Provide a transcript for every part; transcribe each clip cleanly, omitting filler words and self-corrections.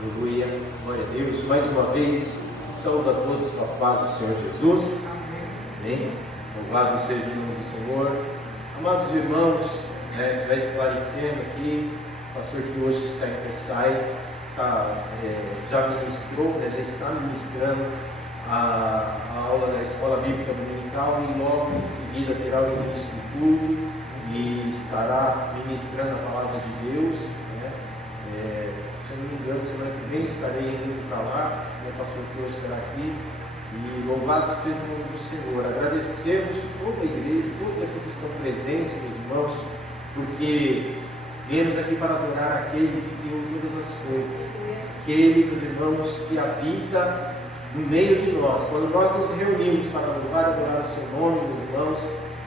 Aleluia, glória a Deus. Mais uma vez, saúdo a todos com a paz do Senhor Jesus. Amém. Louvado seja o nome do Senhor. Amados irmãos, já esclarecendo aqui, o pastor que hoje está em Pessai, já ministrou, já está ministrando a aula da Escola Bíblica Dominical e logo em seguida terá o início do culto e estará ministrando a palavra de Deus. Se eu não me engano, semana que vem estarei indo para lá, o pastor que hoje estará aqui, e louvado seja o nome do Senhor. Agradecemos toda a igreja, todos aqui que estão presentes, meus irmãos, porque viemos aqui para adorar aquele que criou todas as coisas, aquele, meus irmãos, que habita no meio de nós. Quando nós nos reunimos para louvar e adorar o seu nome, meus irmãos,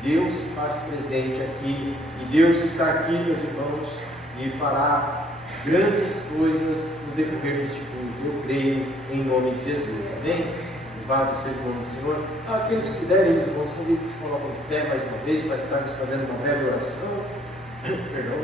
Deus se faz presente aqui, e Deus está aqui, meus irmãos, e fará grandes coisas no decorrer deste culto, eu creio, em nome de Jesus, amém? Louvado seja o nome do Senhor. Aqueles que puderem, meus irmãos, convido que se colocam de pé mais uma vez para estarmos fazendo uma breve oração. Perdão.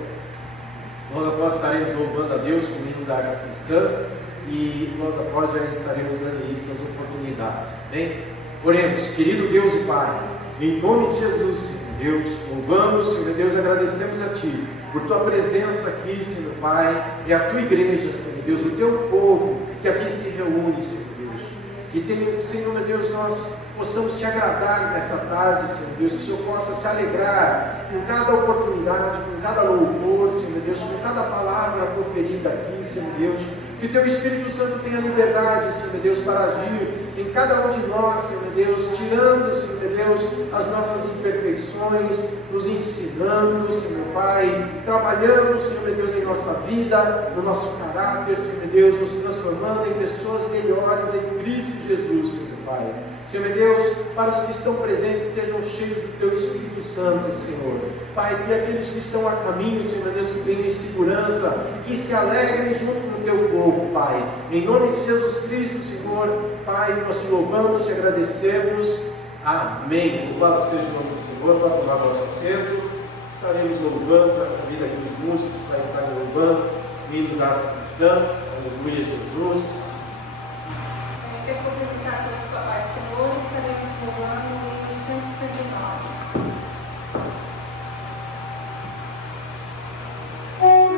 Logo após estaremos louvando a Deus como hino da arte cristã e logo após já estaremos dando início às oportunidades, amém? Oremos. Querido Deus e Pai, em nome de Jesus, Senhor Deus, louvamos, Senhor Deus, agradecemos a Ti por Tua presença aqui, Senhor Pai, e a Tua igreja, Senhor Deus, o Teu povo que aqui se reúne, Senhor Deus. Que, Senhor meu Deus, nós possamos Te agradar nesta tarde, Senhor Deus, que o Senhor possa se alegrar com cada oportunidade, com cada louvor, Senhor meu Deus, com cada palavra proferida aqui, Senhor Deus. Que o Teu Espírito Santo tenha liberdade, Senhor meu Deus, para agir em cada um de nós, Senhor meu Deus, tirando, Senhor meu Deus, as nossas imperfeições, nos ensinando, Senhor meu Pai, trabalhando, Senhor meu Deus, em nossa vida, no nosso caráter, Senhor meu Deus, nos transformando em pessoas melhores em Cristo Jesus, Senhor meu Pai. Senhor meu Deus, para os que estão presentes, que sejam cheios do Teu Espírito Santo, Senhor. Pai, que aqueles que estão a caminho, Senhor meu Deus, que venham em segurança, que se alegrem junto com o Teu povo, Pai. Em nome de Jesus Cristo, Senhor, Pai, nós Te louvamos, Te agradecemos. Amém. Louvado seja o nome do Senhor. Para tomar nosso assento, estaremos louvando, a vida aqui dos músicos, para estar louvando o hino da arte cristã. Aleluia, Jesus. Quero cumprimentar todos com a paz do Senhor e estaremos louvando o hino 169. Thank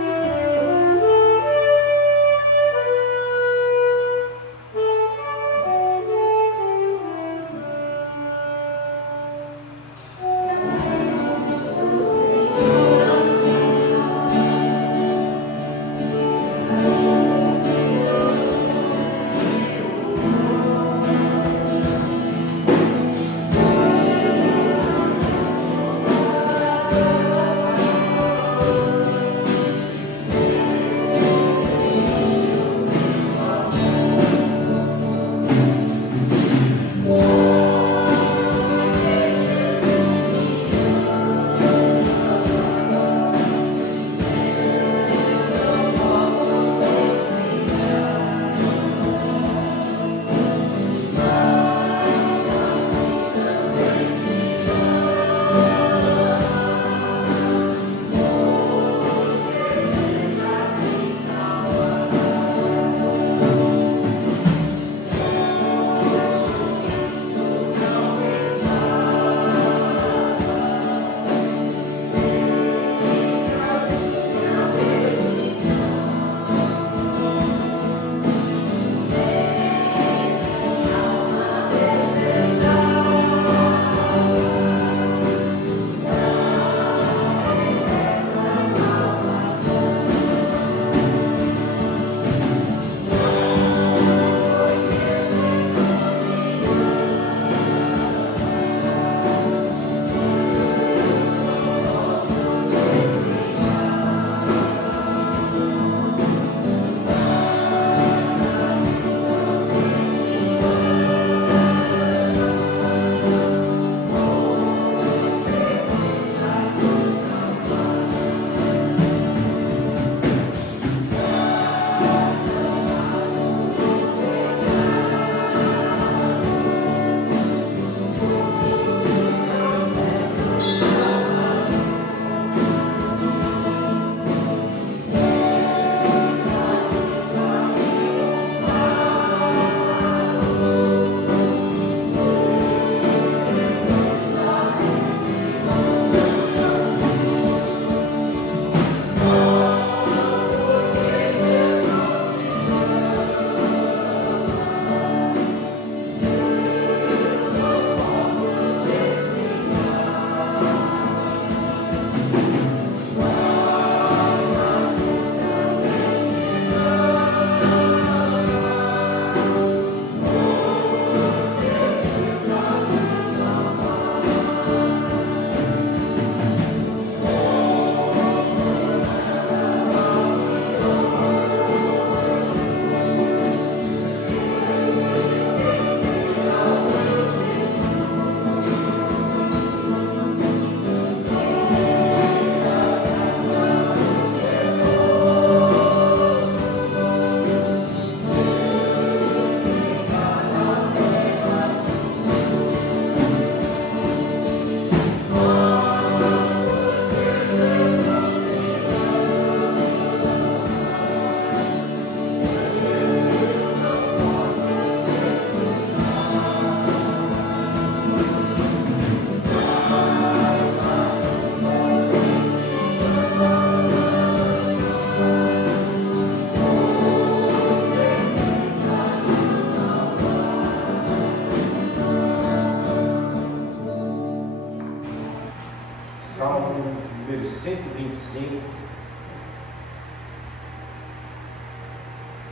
25.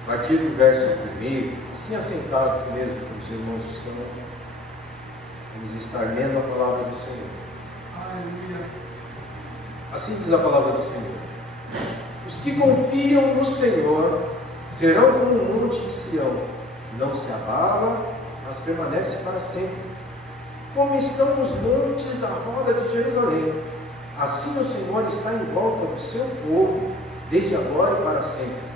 A partir do verso 1, assim assentados mesmo, os irmãos estão, vamos estar lendo a palavra do Senhor. Aleluia. Assim diz a palavra do Senhor: os que confiam no Senhor serão como um monte de Sião, que não se abala, mas permanece para sempre. Como estão os montes à roda de Jerusalém, assim o Senhor está em volta do seu povo, desde agora e para sempre.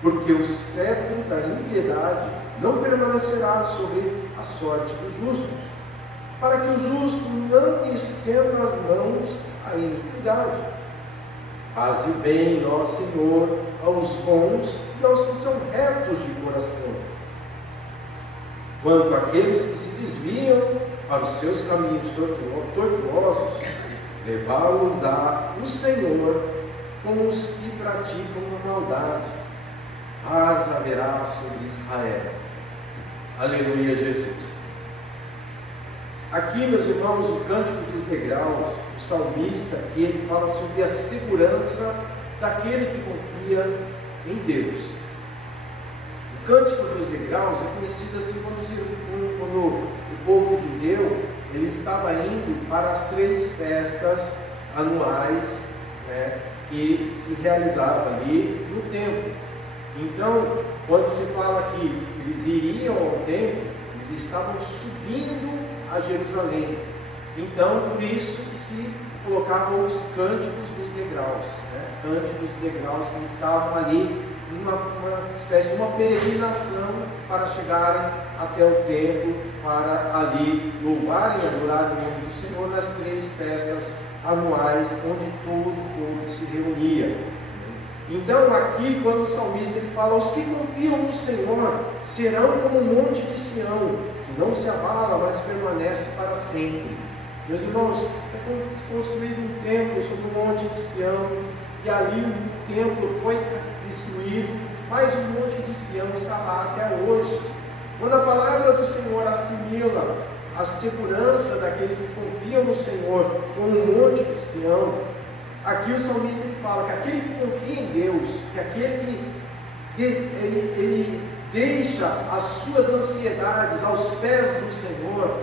Porque o cetro da impiedade não permanecerá sobre a sorte dos justos, para que o justo não estenda as mãos à iniquidade. Faze o bem, ó Senhor, aos bons e aos que são retos de coração. Quanto àqueles que se desviam para os seus caminhos tortuosos, levá-los-á o Senhor com os que praticam a maldade. Paz haverá sobre Israel. Aleluia, Jesus. Aqui, meus irmãos, o Cântico dos Degraus, o salmista aqui, ele fala sobre a segurança daquele que confia em Deus. O Cântico dos Degraus é conhecido assim quando o povo judeu ele estava indo para as 3 festas anuais, né, que se realizavam ali no templo. Então, quando se fala que eles iriam ao templo, eles estavam subindo a Jerusalém. Então, por isso que se colocavam os cânticos dos degraus, né? Cânticos dos degraus que estavam ali uma espécie de uma peregrinação para chegarem até o templo, para ali louvarem e adorarem o nome do Senhor nas 3 festas anuais, onde todo o povo se reunia. Então, aqui, quando o salmista ele fala: os que confiam no Senhor serão como um monte de Sião, que não se abala, mas permanece para sempre. Meus irmãos, é construído um templo sobre o monte de Sião, e ali o templo foi destruído, mas o monte de Sião está lá até hoje. Quando a palavra do Senhor assimila a segurança daqueles que confiam no Senhor como um monte de Sião, aqui o salmista ele fala que aquele que confia em Deus, que aquele que ele deixa as suas ansiedades aos pés do Senhor,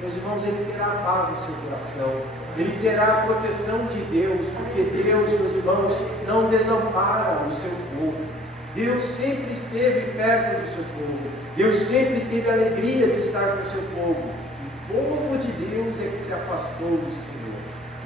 meus irmãos, ele terá paz no seu coração, ele terá a proteção de Deus, porque Deus, meus irmãos, não desampara o seu povo. Deus sempre esteve perto do seu povo, Deus sempre teve a alegria de estar com o seu povo. O povo de Deus é que se afastou do Senhor.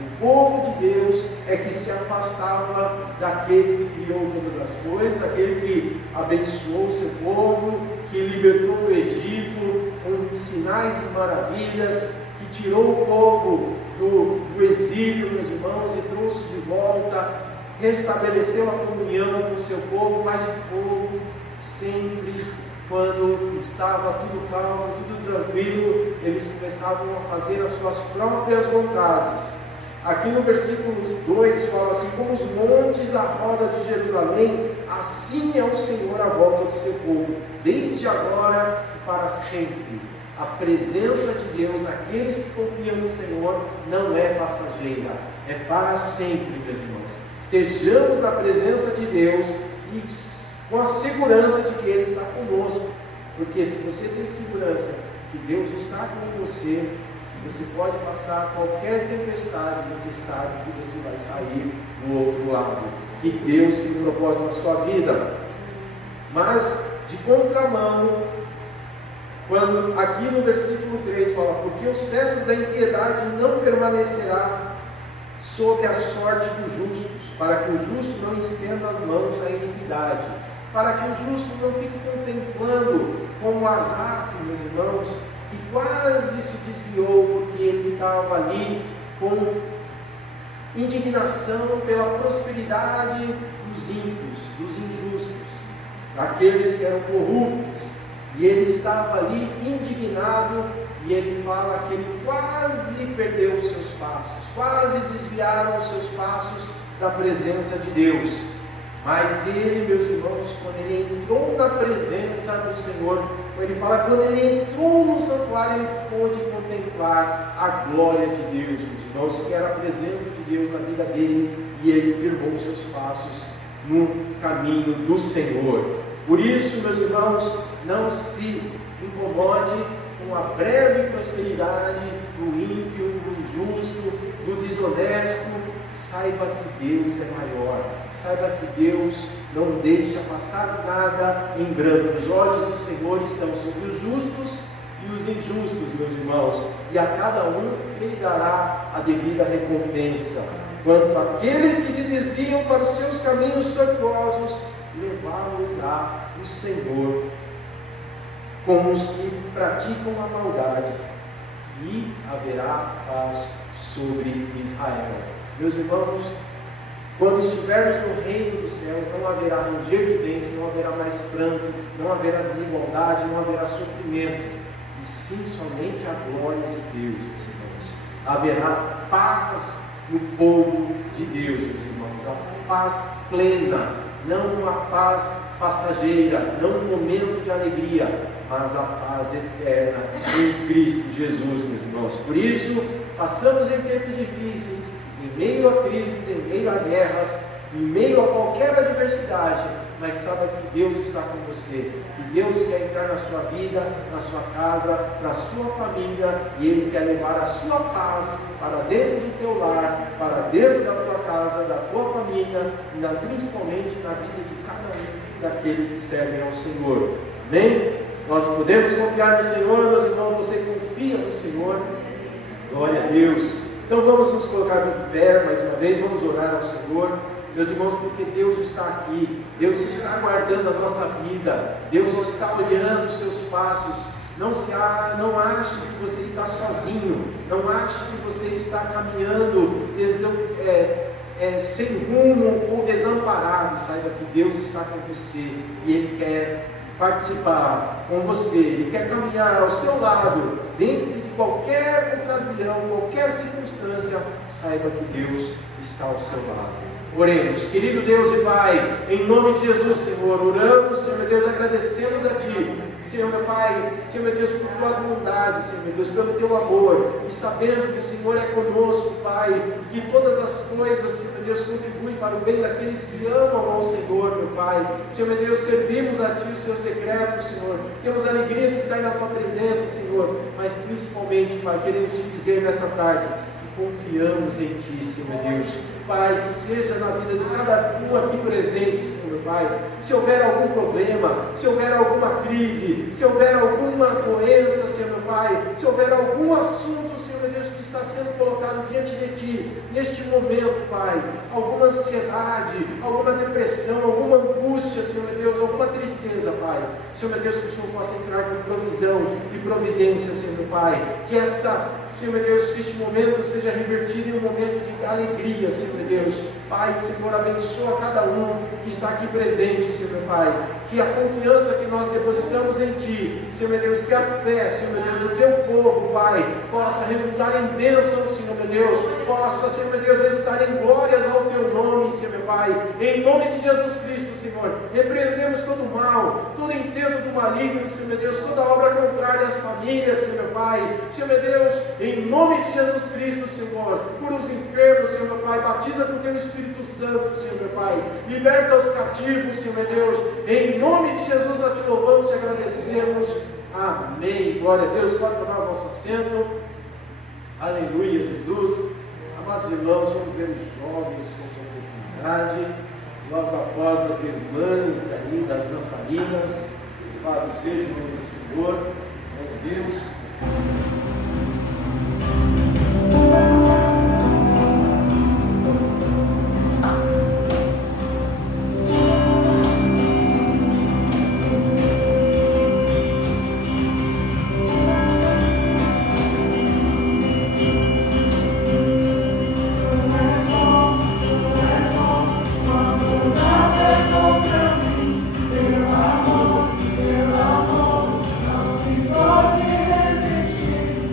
O povo de Deus é que se afastava daquele que criou todas as coisas, daquele que abençoou o seu povo, que libertou o Egito com sinais e maravilhas, que tirou o povo do exílio, meus irmãos, e trouxe de volta, restabeleceu a comunhão com o seu povo, mas o povo sempre, quando estava tudo calmo, tudo tranquilo, eles começavam a fazer as suas próprias vontades. Aqui no versículo 2 fala assim: como os montes à roda de Jerusalém, assim é o Senhor à volta do seu povo, desde agora e para sempre. A presença de Deus naqueles que confiam no Senhor não é passageira, é para sempre, meus irmãos. Estejamos na presença de Deus e com a segurança de que Ele está conosco, porque se você tem segurança que Deus está com você, você pode passar qualquer tempestade, você sabe que você vai sair do outro lado, que Deus tem um propósito na sua vida. Mas, de contramão, quando aqui no versículo 3 fala: porque o cetro da impiedade não permanecerá sob a sorte dos justos, para que o justo não estenda as mãos à iniquidade, para que o justo não fique contemplando como Asaf, meus irmãos, que quase se desviou porque ele ficava ali com indignação pela prosperidade dos ímpios, dos injustos, daqueles que eram corruptos, e ele estava ali indignado, e ele fala que ele quase perdeu os seus passos, quase desviaram os seus passos da presença de Deus. Mas ele, meus irmãos, quando ele entrou na presença do Senhor, ele fala, quando ele entrou no santuário, ele pôde contemplar a glória de Deus, meus irmãos, que era a presença de Deus na vida dele, e ele firmou os seus passos no caminho do Senhor. Por isso, meus irmãos, não se incomode com a breve prosperidade do ímpio, do injusto, do desonesto. Saiba que Deus é maior, saiba que Deus não deixa passar nada em branco. Os olhos do Senhor estão sobre os justos e os injustos, meus irmãos, e a cada um Ele dará a devida recompensa. Quanto àqueles que se desviam para os seus caminhos tortuosos, levá-los-á o Senhor com os que praticam a maldade, e haverá paz sobre Israel. Meus irmãos, quando estivermos no reino dos céus, não haverá ranger de dentes, não haverá mais pranto, não haverá desigualdade, não haverá sofrimento, e sim somente a glória de Deus, meus irmãos. Haverá paz no povo de Deus, meus irmãos, a paz plena, não uma paz passageira, não um momento de alegria, mas a paz eterna em Cristo Jesus, meus irmãos. Por isso, passamos em tempos difíceis, em meio a crises, em meio a guerras, em meio a qualquer adversidade, mas saiba que Deus está com você, que Deus quer entrar na sua vida, na sua casa, na sua família, e Ele quer levar a sua paz para dentro do teu lar, para dentro da tua casa, da tua família, e principalmente na vida de cada um daqueles que servem ao Senhor. Amém? Nós podemos confiar no Senhor, meus irmãos. Você confia no Senhor? Glória a Deus. Então vamos nos colocar de pé mais uma vez, vamos orar ao Senhor, meus irmãos, porque Deus está aqui, Deus está aguardando a nossa vida, Deus está olhando os seus passos. Não ache que você está sozinho, não ache que você está caminhando sem rumo ou desamparado. Saiba que Deus está com você e Ele quer participar com você, Ele quer caminhar ao seu lado, dentro de qualquer ocasião, qualquer circunstância. Saiba que Deus está ao seu lado. Oremos. Querido Deus e Pai, em nome de Jesus, Senhor, oramos, Senhor meu Deus, agradecemos a Ti, Senhor meu Pai, Senhor meu Deus, por Tua bondade, Senhor meu Deus, pelo Teu amor, e sabendo que o Senhor é conosco, Pai, e que todas as coisas, Senhor meu Deus, contribuem para o bem daqueles que amam ao Senhor, meu Pai. Senhor meu Deus, servimos a Ti os Seus decretos, Senhor, temos a alegria de estar na Tua presença, Senhor, mas principalmente, Pai, queremos Te dizer nessa tarde, confiamos em Ti, Senhor meu Deus. Pai, seja na vida de cada um aqui presente, Senhor meu Pai. Se houver algum problema, se houver alguma crise, se houver alguma doença, Senhor meu Pai, se houver algum assunto, Senhor meu Deus, que está sendo colocado diante de Ti, neste momento, Pai, alguma ansiedade, alguma depressão, alguma angústia, Senhor meu Deus, alguma tristeza, Pai, Senhor meu Deus, que o Senhor possa entrar com provisão e providência, Senhor meu Pai, que Senhor meu Deus, que este momento seja revertido em um momento de alegria, Senhor meu Deus. Pai, Senhor, abençoa cada um que está aqui presente, Senhor meu Pai, que a confiança que nós depositamos em Ti, Senhor meu Deus, que a fé, Senhor meu Deus, do Teu povo, Pai, possa resultar em bênção, Senhor meu Deus, possa, Senhor meu Deus, resultar em glórias ao Teu nome, Senhor meu Pai, em nome de Jesus Cristo, Senhor. Repreendemos todo o mal, todo intento do maligno, Senhor meu Deus, toda obra contrária às famílias, Senhor meu Pai, Senhor meu Deus, em nome de Jesus Cristo, Senhor, cura os enfermos, Senhor meu Pai, batiza com Teu Espírito Santo, Senhor meu Pai, liberta os cativos, Senhor meu Deus, em nome de Jesus nós Te louvamos e agradecemos. Amém. Glória a Deus. Pode tomar o vosso assento. Aleluia, Jesus. Amados irmãos, vamos ver os jovens com sua oportunidade. Logo após as irmãs aí das lamparinas. Louvado seja o nome do Senhor. Meu Deus. Pode resistir.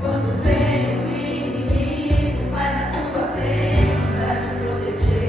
Quando vem o inimigo, vai na sua frente pra te proteger.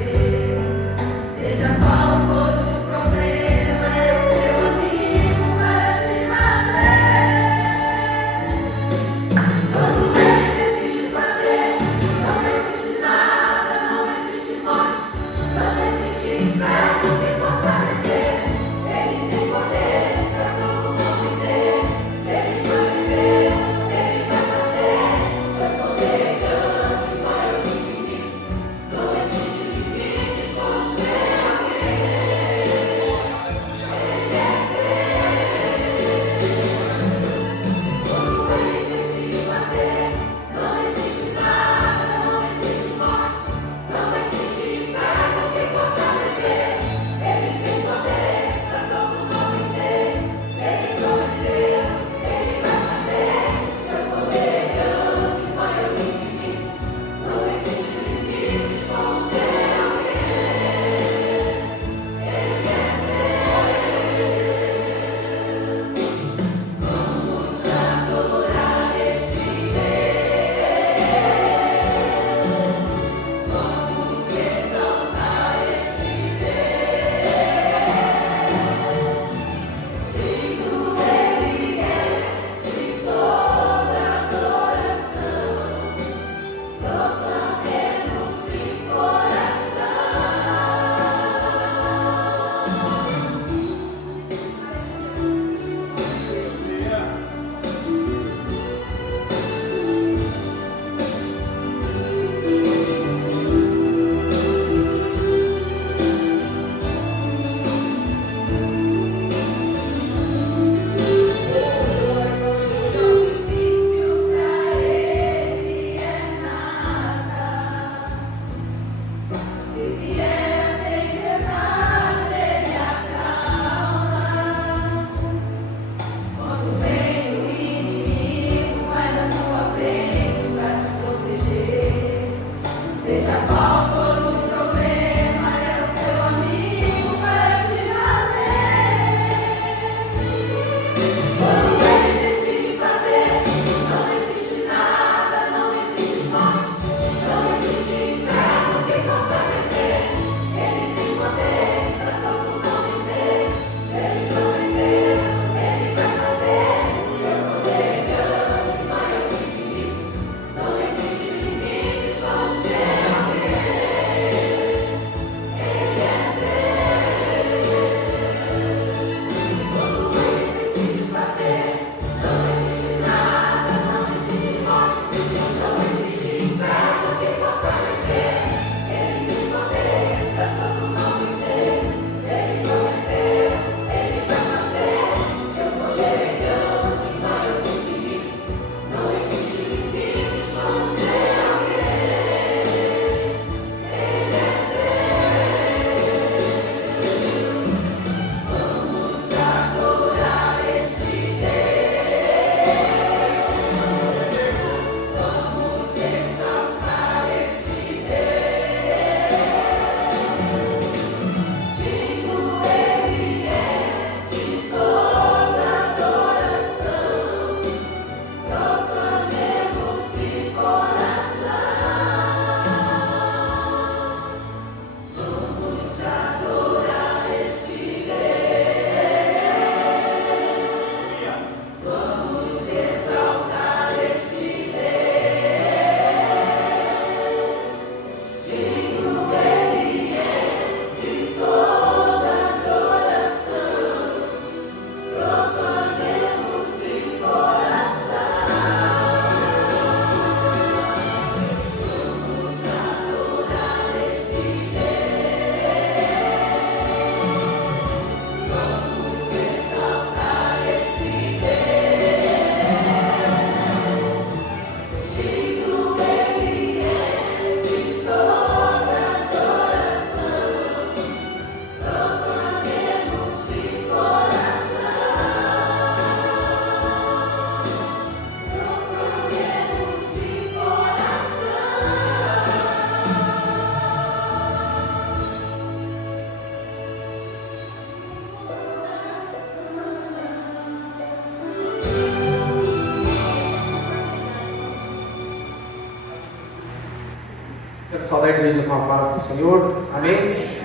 saudar a igreja com a paz do Senhor. Amém?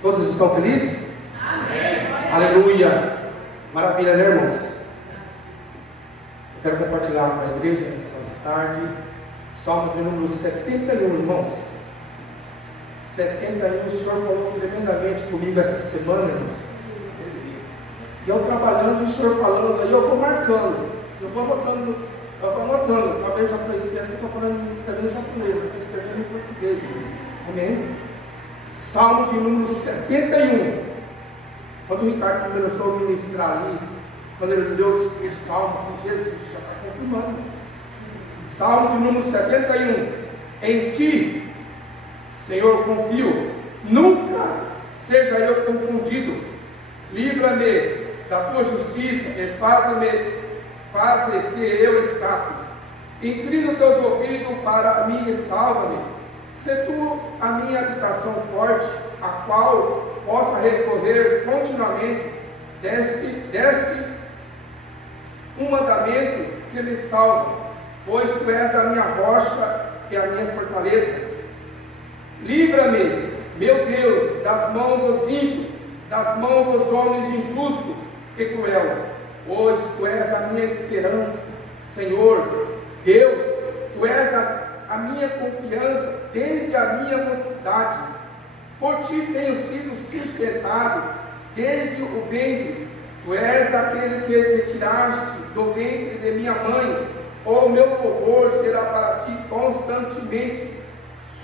Todos estão felizes? Amém. Aleluia. Maravilha, né, irmãos? Eu quero compartilhar com a igreja nessa tarde Salmo de número 71, irmãos. 71, o Senhor falou tremendamente comigo esta semana, irmãos. E eu trabalhando e o Senhor falando, aí eu vou marcando, eu vou anotando. Talvez já pensa que eu estou falando, escrevendo em japonês, mas estou escrevendo em português. Amém? Salmo de número 71. Quando o Ricardo começou a ministrar ali, quando ele leu o Salmo, Jesus já está confirmando. Salmo de número 71. Em ti, Senhor, confio, nunca seja eu confundido. Livra-me da tua justiça e faze que eu escape. Inclina os teus ouvidos para mim e salva-me. Se tu a minha habitação forte, a qual possa recorrer continuamente, deste um mandamento que me salva, pois tu és a minha rocha e a minha fortaleza. Livra-me, meu Deus, das mãos dos ímpios, das mãos dos homens injustos e cruel, pois tu és a minha esperança, Senhor. Deus, tu és a minha confiança desde a minha mocidade. Por ti tenho sido sustentado desde o ventre. Tu és aquele que me tiraste do ventre de minha mãe. O meu louvor será para ti constantemente.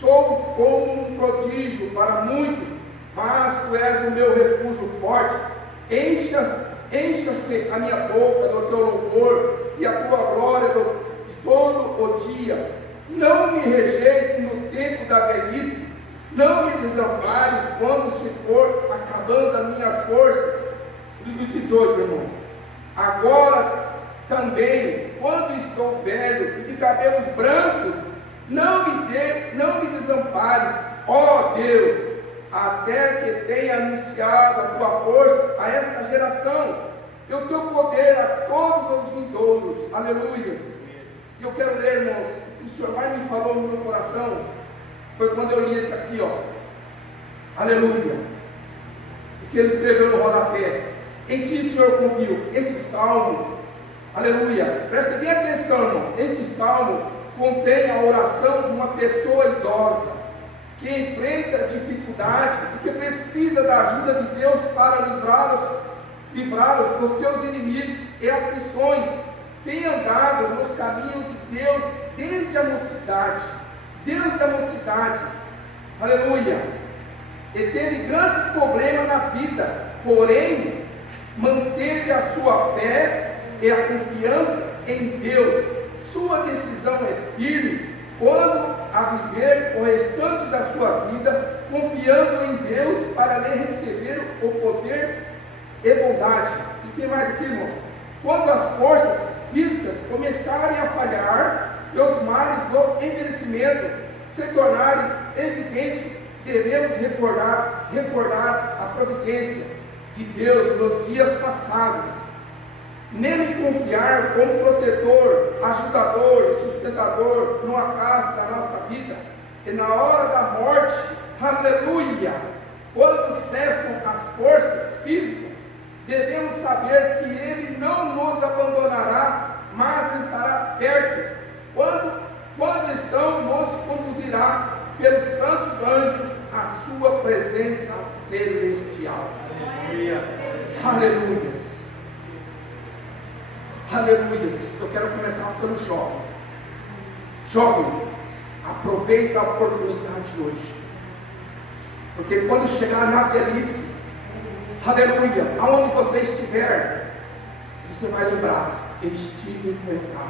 Sou como um prodígio para muitos, mas tu és o meu refúgio forte. Encha-se a minha boca do teu louvor e a tua glória todo o dia. Não me rejeites no tempo da velhice, não me desampares quando se for acabando as minhas forças. Do 18, irmão. Agora também, quando estou velho e de cabelos brancos, não me desampares, ó Deus, até que tenha anunciado a tua força a esta geração, e o teu poder a todos os vindouros. Aleluias. E eu quero ler, irmãos, o Senhor mais me falou no meu coração, foi quando eu li isso aqui, ó. Aleluia. O que ele escreveu no rodapé. Em ti, Senhor, confio. Este salmo, aleluia, preste bem atenção, irmão. Este salmo contém a oração de uma pessoa idosa que enfrenta dificuldade e que precisa da ajuda de Deus para livrá-los dos seus inimigos e aflições. Tem andado nos caminhos de Deus desde a mocidade, aleluia, e teve grandes problemas na vida, porém manteve a sua fé e a confiança em Deus. Sua decisão é firme quando a viver o restante da sua vida confiando em Deus para lhe receber o poder e bondade. E tem mais aqui, irmão. Quando as forças físicas começarem a falhar e os males do envelhecimento se tornarem evidentes, devemos recordar a providência de Deus nos dias passados. Nele confiar como protetor, ajudador e sustentador no acaso da nossa vida. E na hora da morte, aleluia, quando cessam as forças físicas, devemos saber que Ele não nos abandonará, mas estará perto. Quando estão, nos conduzirá pelos santos anjos à sua presença celestial. Aleluia. Aleluia. Aleluia. Eu quero começar pelo jovem. Jovem, aproveita a oportunidade hoje, porque quando chegar na velhice, aleluia, aonde você estiver, você vai lembrar: eu estive em Koyoka,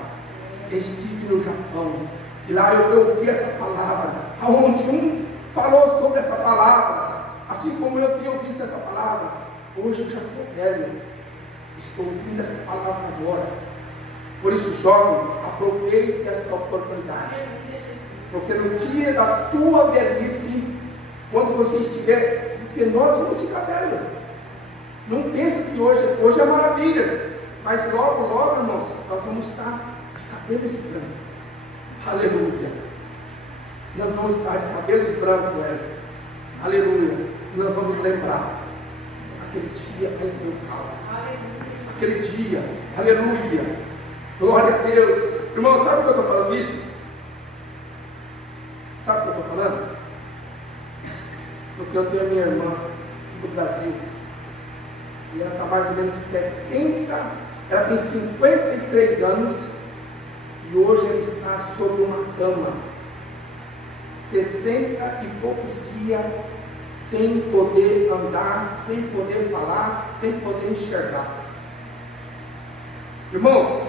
estive no Japão, e lá eu ouvi essa palavra, aonde um falou sobre essa palavra, assim como eu tinha visto essa palavra. Hoje eu já estou velho, estou ouvindo essa palavra agora. Por isso, jovem, aproveite essa oportunidade, porque no dia da tua velhice, quando você estiver, porque nós vamos ficar velhos. Não pense que hoje é maravilhas, mas logo, irmãos, nós vamos estar de cabelos brancos. Aleluia. nós vamos estar de cabelos brancos, Hélio. Aleluia. Nós vamos lembrar aquele dia, aquele dia, aleluia. Glória a Deus. Irmão, sabe o que eu estou falando isso? Sabe o que eu estou falando? Porque eu tenho a minha irmã do Brasil. E ela está mais ou menos 70, ela tem 53 anos. E hoje ela está sobre uma cama. 60 e poucos dias sem poder andar, sem poder falar, sem poder enxergar. Irmãos,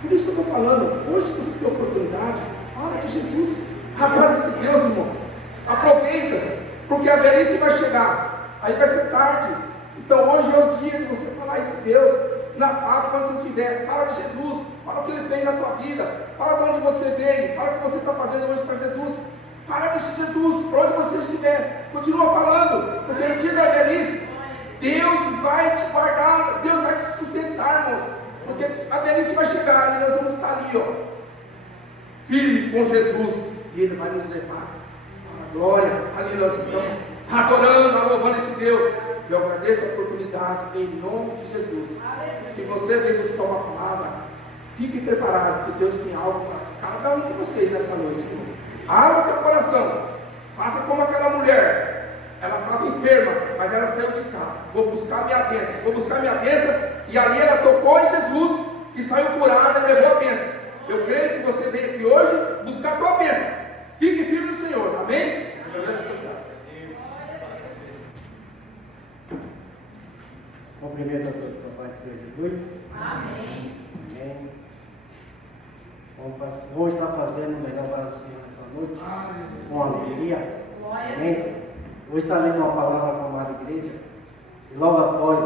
por isso que eu estou falando, hoje que você tem oportunidade, fala de Jesus, adora esse Deus, irmãos, aproveita, porque a velhice vai chegar, aí vai ser tarde. Então hoje é o dia de você falar esse Deus, na fábrica, quando você estiver, fala de Jesus, fala o que Ele fez na tua vida, fala de onde você veio, fala o que você está fazendo hoje para Jesus, fala desse Jesus, para onde você estiver, continua falando, porque no dia da velhice, Deus vai te guardar, Deus vai te sustentar, irmãos, porque a velhice vai chegar e nós vamos estar ali, ó, firme com Jesus, e Ele vai nos levar à glória. Ali nós estamos adorando, louvando esse Deus. Eu agradeço a oportunidade em nome de Jesus. Se você veio buscar uma palavra, fique preparado, porque Deus tem algo para cada um de vocês nessa noite. Abra teu coração, faça como aquela mulher. Ela estava enferma, mas ela saiu de casa. Vou buscar minha bênção, e ali ela tocou em Jesus e saiu curada e levou a bênção. Eu creio que você veio aqui hoje buscar a tua bênção. Fique firme no Senhor, amém? Cumprimento a todos com a paz do Senhor Jesus. Amém. Amém. Vamos estar fazendo o melhor para o Senhor nessa noite, com alegria. Amém. Hoje está lendo uma palavra para a amada igreja, e logo após,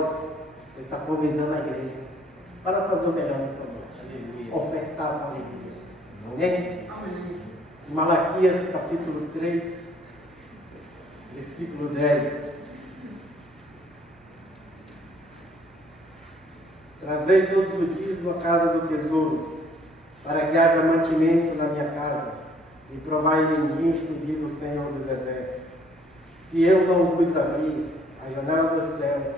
ele está convidando a igreja para fazer o melhor nessa noite. Ofertar com alegria. Amém. Malaquias capítulo 3, versículo 10. Trazei todos os dias uma casa do tesouro, para que haja mantimento na minha casa, e provai em mim, diz o Senhor dos Exércitos. Se eu não vos abrir a janela dos céus,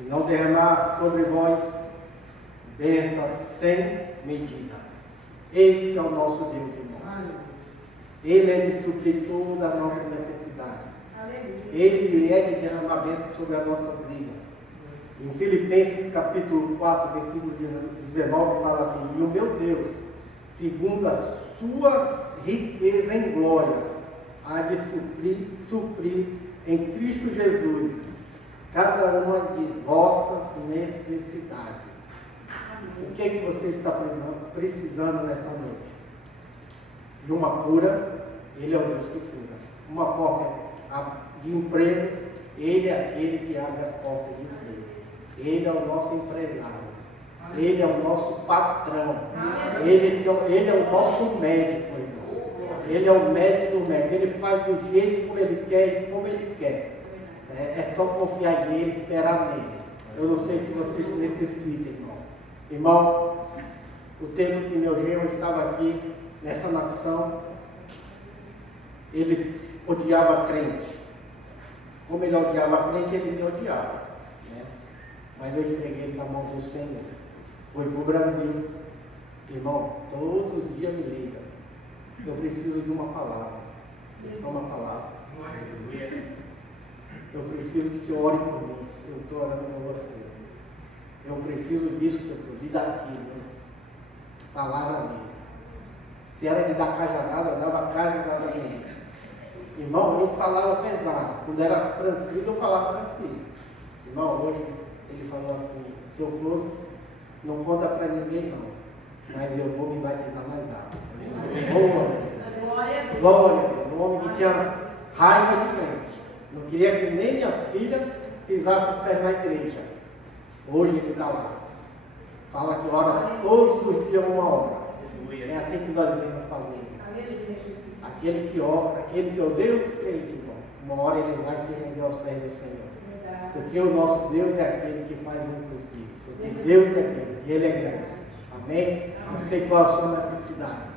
e não derramar sobre vós bênçãos sem medida. Esse é o nosso Deus, irmão. Ele é de suprir toda a nossa necessidade. Ele é de derramar bênçãos sobre a nossa vida. Em Filipenses capítulo 4, versículo 19, fala assim: e o meu Deus, segundo a sua riqueza em glória, há de suprir em Cristo Jesus cada uma de vossas necessidades. O que você está precisando nessa noite? De uma cura, Ele é o Deus que cura. Uma porta de emprego, Ele é aquele que abre as portas de emprego. Ele é o nosso empresário. Ele é o nosso patrão. Ele é o nosso médico, irmão. Ele é o médico do médico. Ele faz do jeito como Ele quer e como Ele quer. É só confiar nele, esperar nele. Eu não sei o que vocês necessitam, irmão. Irmão, o tempo que meu genro estava aqui, nessa nação, ele odiava crente. Como ele odiava crente, ele me odiava. Né? Mas eu entreguei ele na mão do Senhor. Foi para o Brasil. Irmão, todos os dias me liga. Eu preciso de uma palavra. Toma a palavra. Eu preciso que o Senhor ore por mim. Eu estou orando por você. Eu preciso disso, de daquilo. Palavra dele. Se era de dar cajadada, eu dava cajadada nele. Irmão, eu falava pesado. Quando era tranquilo, eu falava tranquilo. Irmão, hoje ele falou assim: seu Clóvis, não conta para ninguém não, mas eu vou me batizar nas águas. Glória a Deus. Glória a Deus. Um homem que tinha raiva de crente. Não queria que nem minha filha pisasse os pés na igreja. Hoje ele está lá. Fala que ora todos os dias 1 hora. É assim que nós devemos fazer. Aquele que ora, aquele que odeia os crentes, irmão, uma hora ele vai se render aos pés do Senhor. Porque o nosso Deus é aquele que faz o impossível. Porque Deus é Deus e Ele é grande. Amém? Não sei qual é a sua necessidade.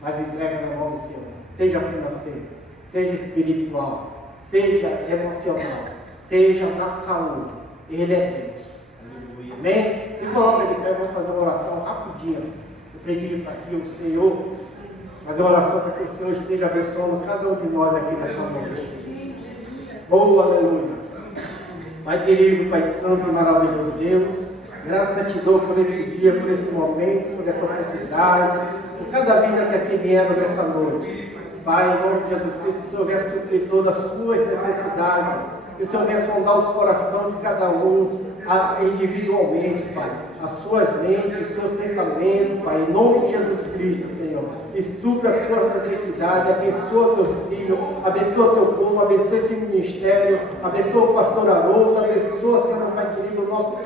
mas entrega na mão do Senhor. Seja financeiro, seja espiritual, seja emocional, seja na saúde. Ele é Deus. Aleluia. Amém? Se coloca de pé, vamos fazer uma oração rapidinho. Eu pedi para que o Senhor, fazer uma oração para que o Senhor esteja abençoando cada um de nós aqui nessa noite. Oh, aleluia. Pai querido, Pai santo, maravilhoso Deus, graças te dou por esse dia, por esse momento, por essa oportunidade, por cada vida que aqui vieram nessa noite. Pai, em nome de Jesus Cristo, que o Senhor venha suprir todas as suas necessidades, que o Senhor venha sondar os corações de cada um individualmente, Pai, as suas mentes, os seus pensamentos, Pai, em nome de Jesus Cristo, Senhor, e supra as suas necessidades, abençoa teus filhos, abençoa teu povo, abençoa esse ministério, abençoa o pastor Haroldo, abençoa, Senhor, Pai querido, o nosso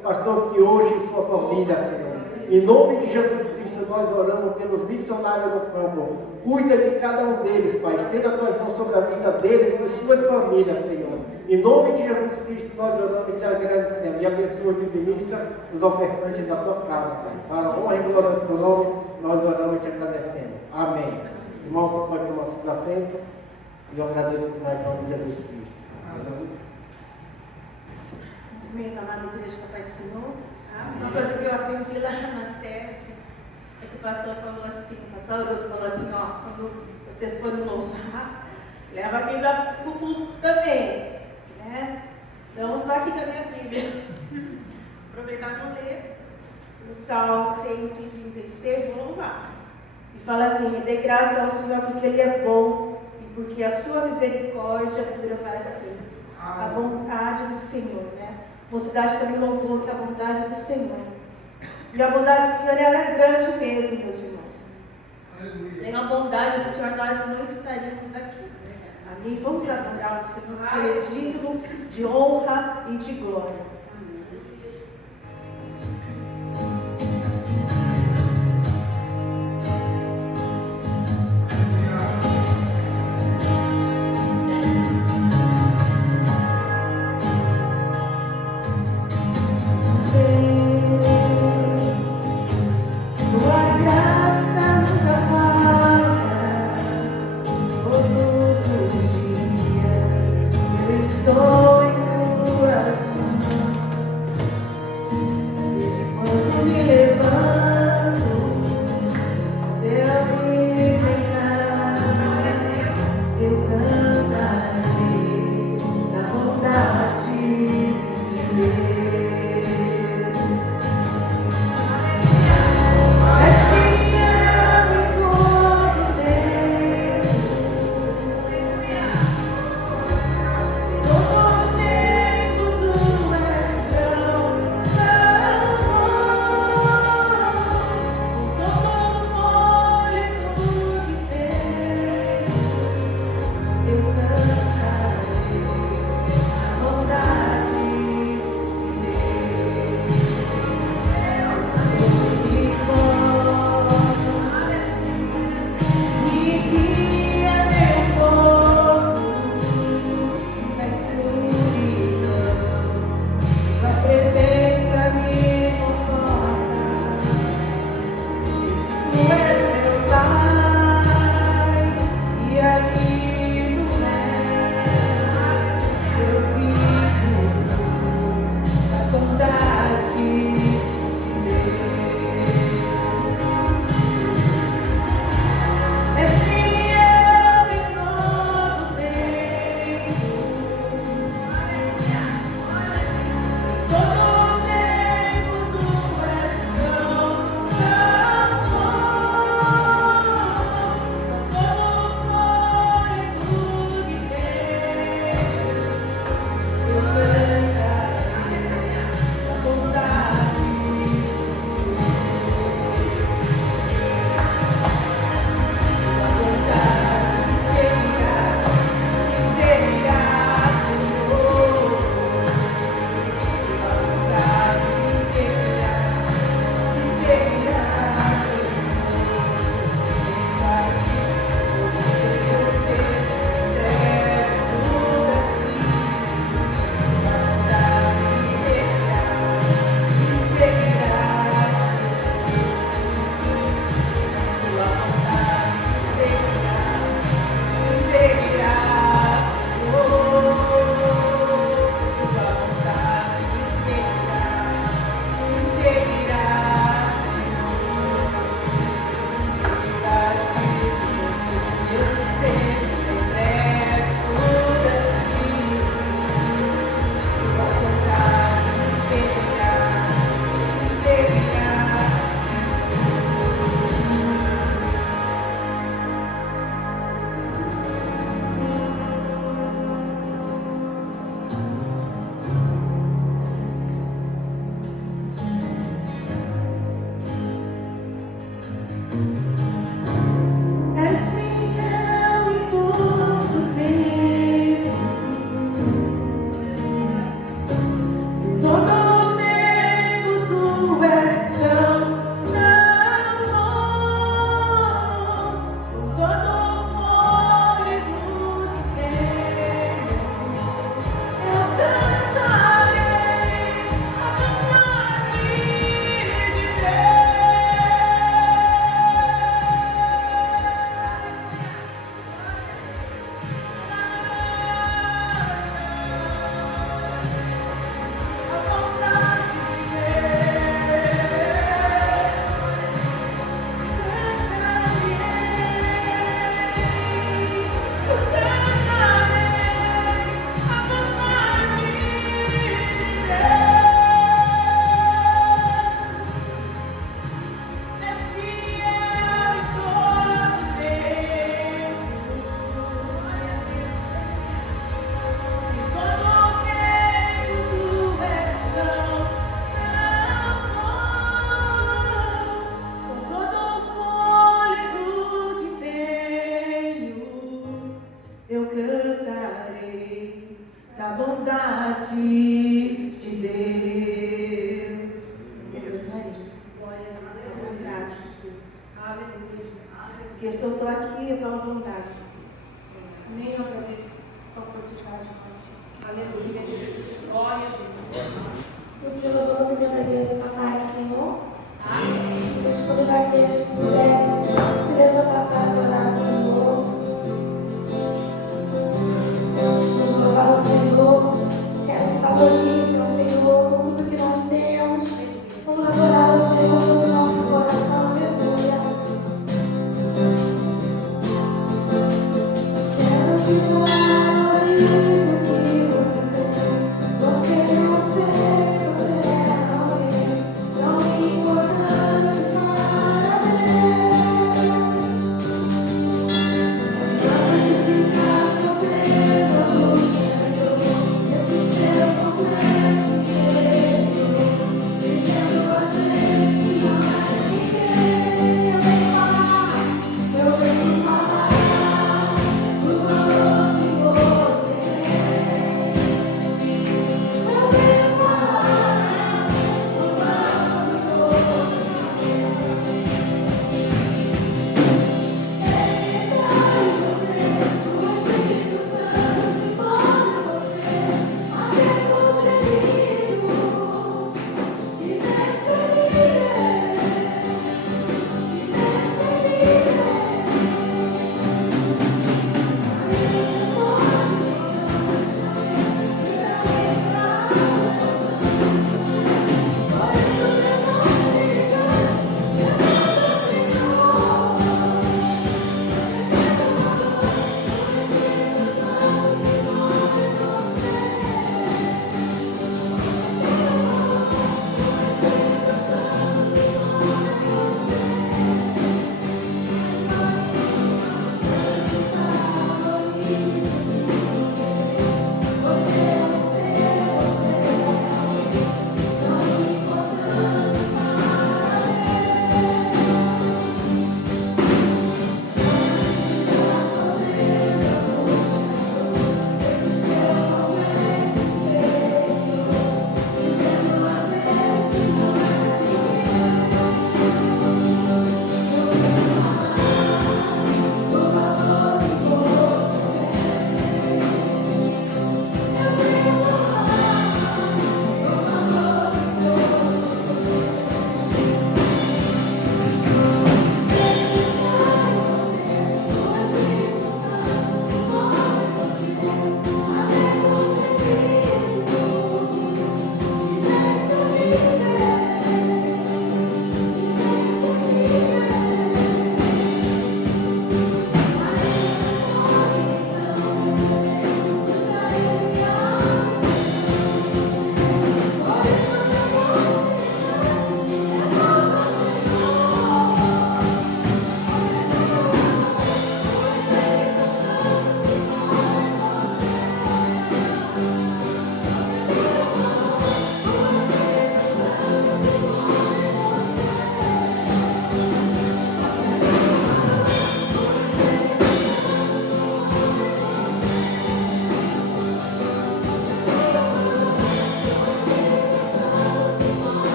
pastor que hoje e sua família, Senhor. Em nome de Jesus Cristo, nós oramos pelos missionários no campo. Cuida de cada um deles, Pai. Estenda as tuas mãos sobre a vida deles e de suas famílias, Senhor. Em nome de Jesus Cristo, nós oramos e te agradecemos. E abençoa e visita os ofertantes da tua casa, Pai. Para a honra e glória do teu nome, nós oramos e te agradecemos. Amém. Irmão, pode tomar o seu assento. E eu agradeço por nós, em nome de Jesus Cristo. Amém. Amém, amada igreja, Pai do Senhor. Uma coisa que eu aprendi lá na sede é que o pastor falou assim, o pastor Haroldo falou assim, ó, quando vocês forem louvar, leva a Bíblia do culto também, né? Então, estou aqui com a minha Bíblia. Aproveitar para ler o Salmo 136, vou louvar. E fala assim, dê graça ao Senhor porque Ele é bom e porque a sua misericórdia dura para sempre. A bondade do Senhor, né? Mocidade também louvou que a bondade do Senhor. E a bondade do Senhor, ela é grande mesmo, meus irmãos. Sem a bondade do Senhor, nós não estaríamos aqui. Amém? Vamos adorar o Senhor, porque Ele é digno de honra e de glória. Estou em coração. Eu cantarei. de Deus. A bondade de Deus. Porque se eu estou aqui é pela bondade de Deus. Nem outra vez a oportunidade de Deus. Aleluia, Jesus. Glória a Deus. Eu te louvando a primeira igreja para a paz do Senhor. Amém. Eu te convidar a aqueles que puderem se levantar para adorar o Senhor. Vamos louvar o Senhor. Quero que valorize o Senhor com tudo que nós temos. Vamos adorar o Senhor com o nosso coração. Aleluia. Quero que valorize o que você tem. Você é alguém tão importante para Deus. Nada que ficar sofrendo, puxando esse seu complexo querido, dizendo a gente que não é ninguém. Eu venho falar do valor que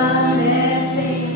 Mas a alegria vem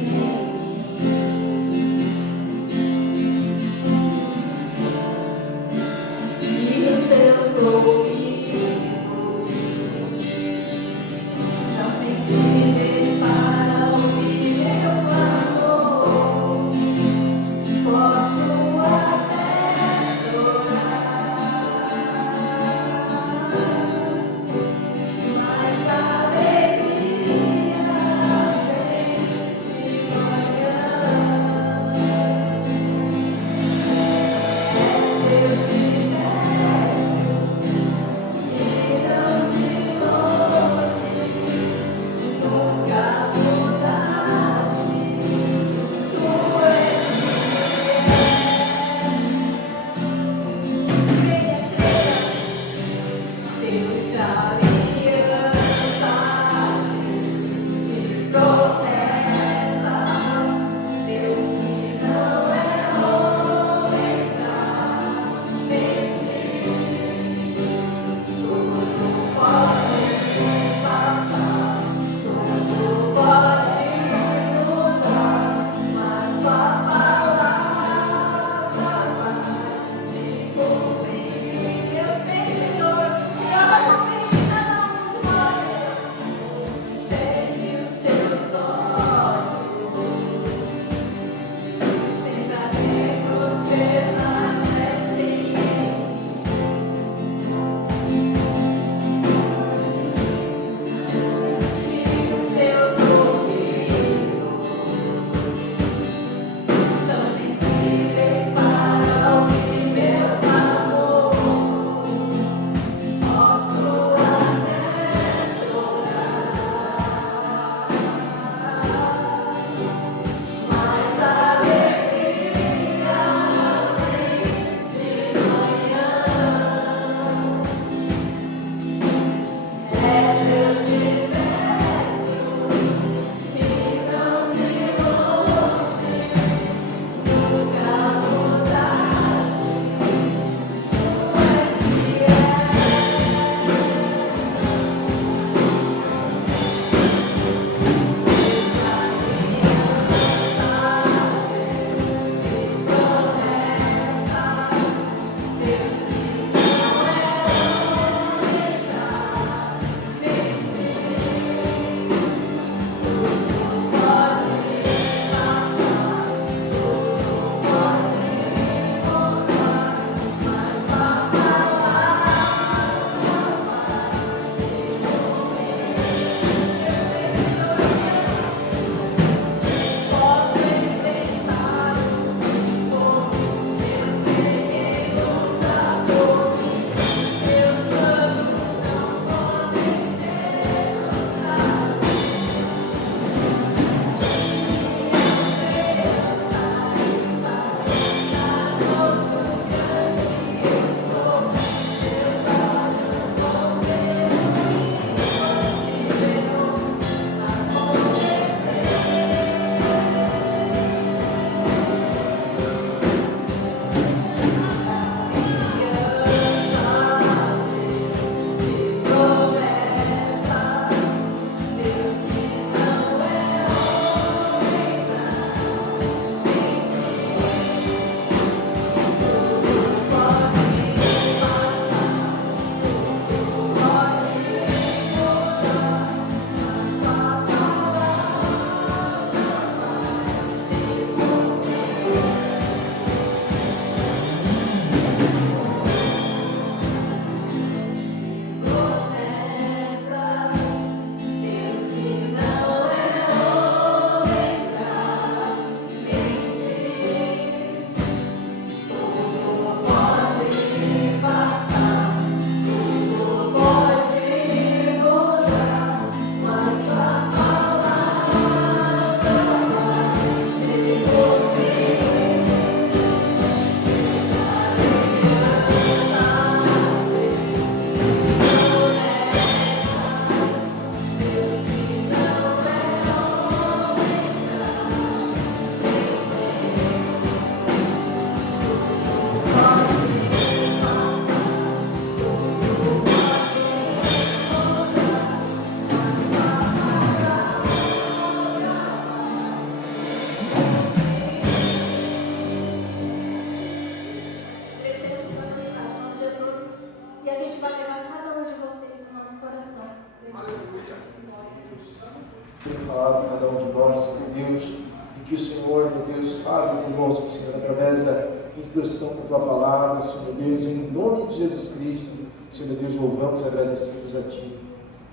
Tem falado com cada um de nós, meu Deus, e que o Senhor, meu Deus, fale conosco, Senhor, através da instrução da tua palavra, Senhor Deus, em nome de Jesus Cristo, Senhor Deus, louvamos e agradecemos a Ti.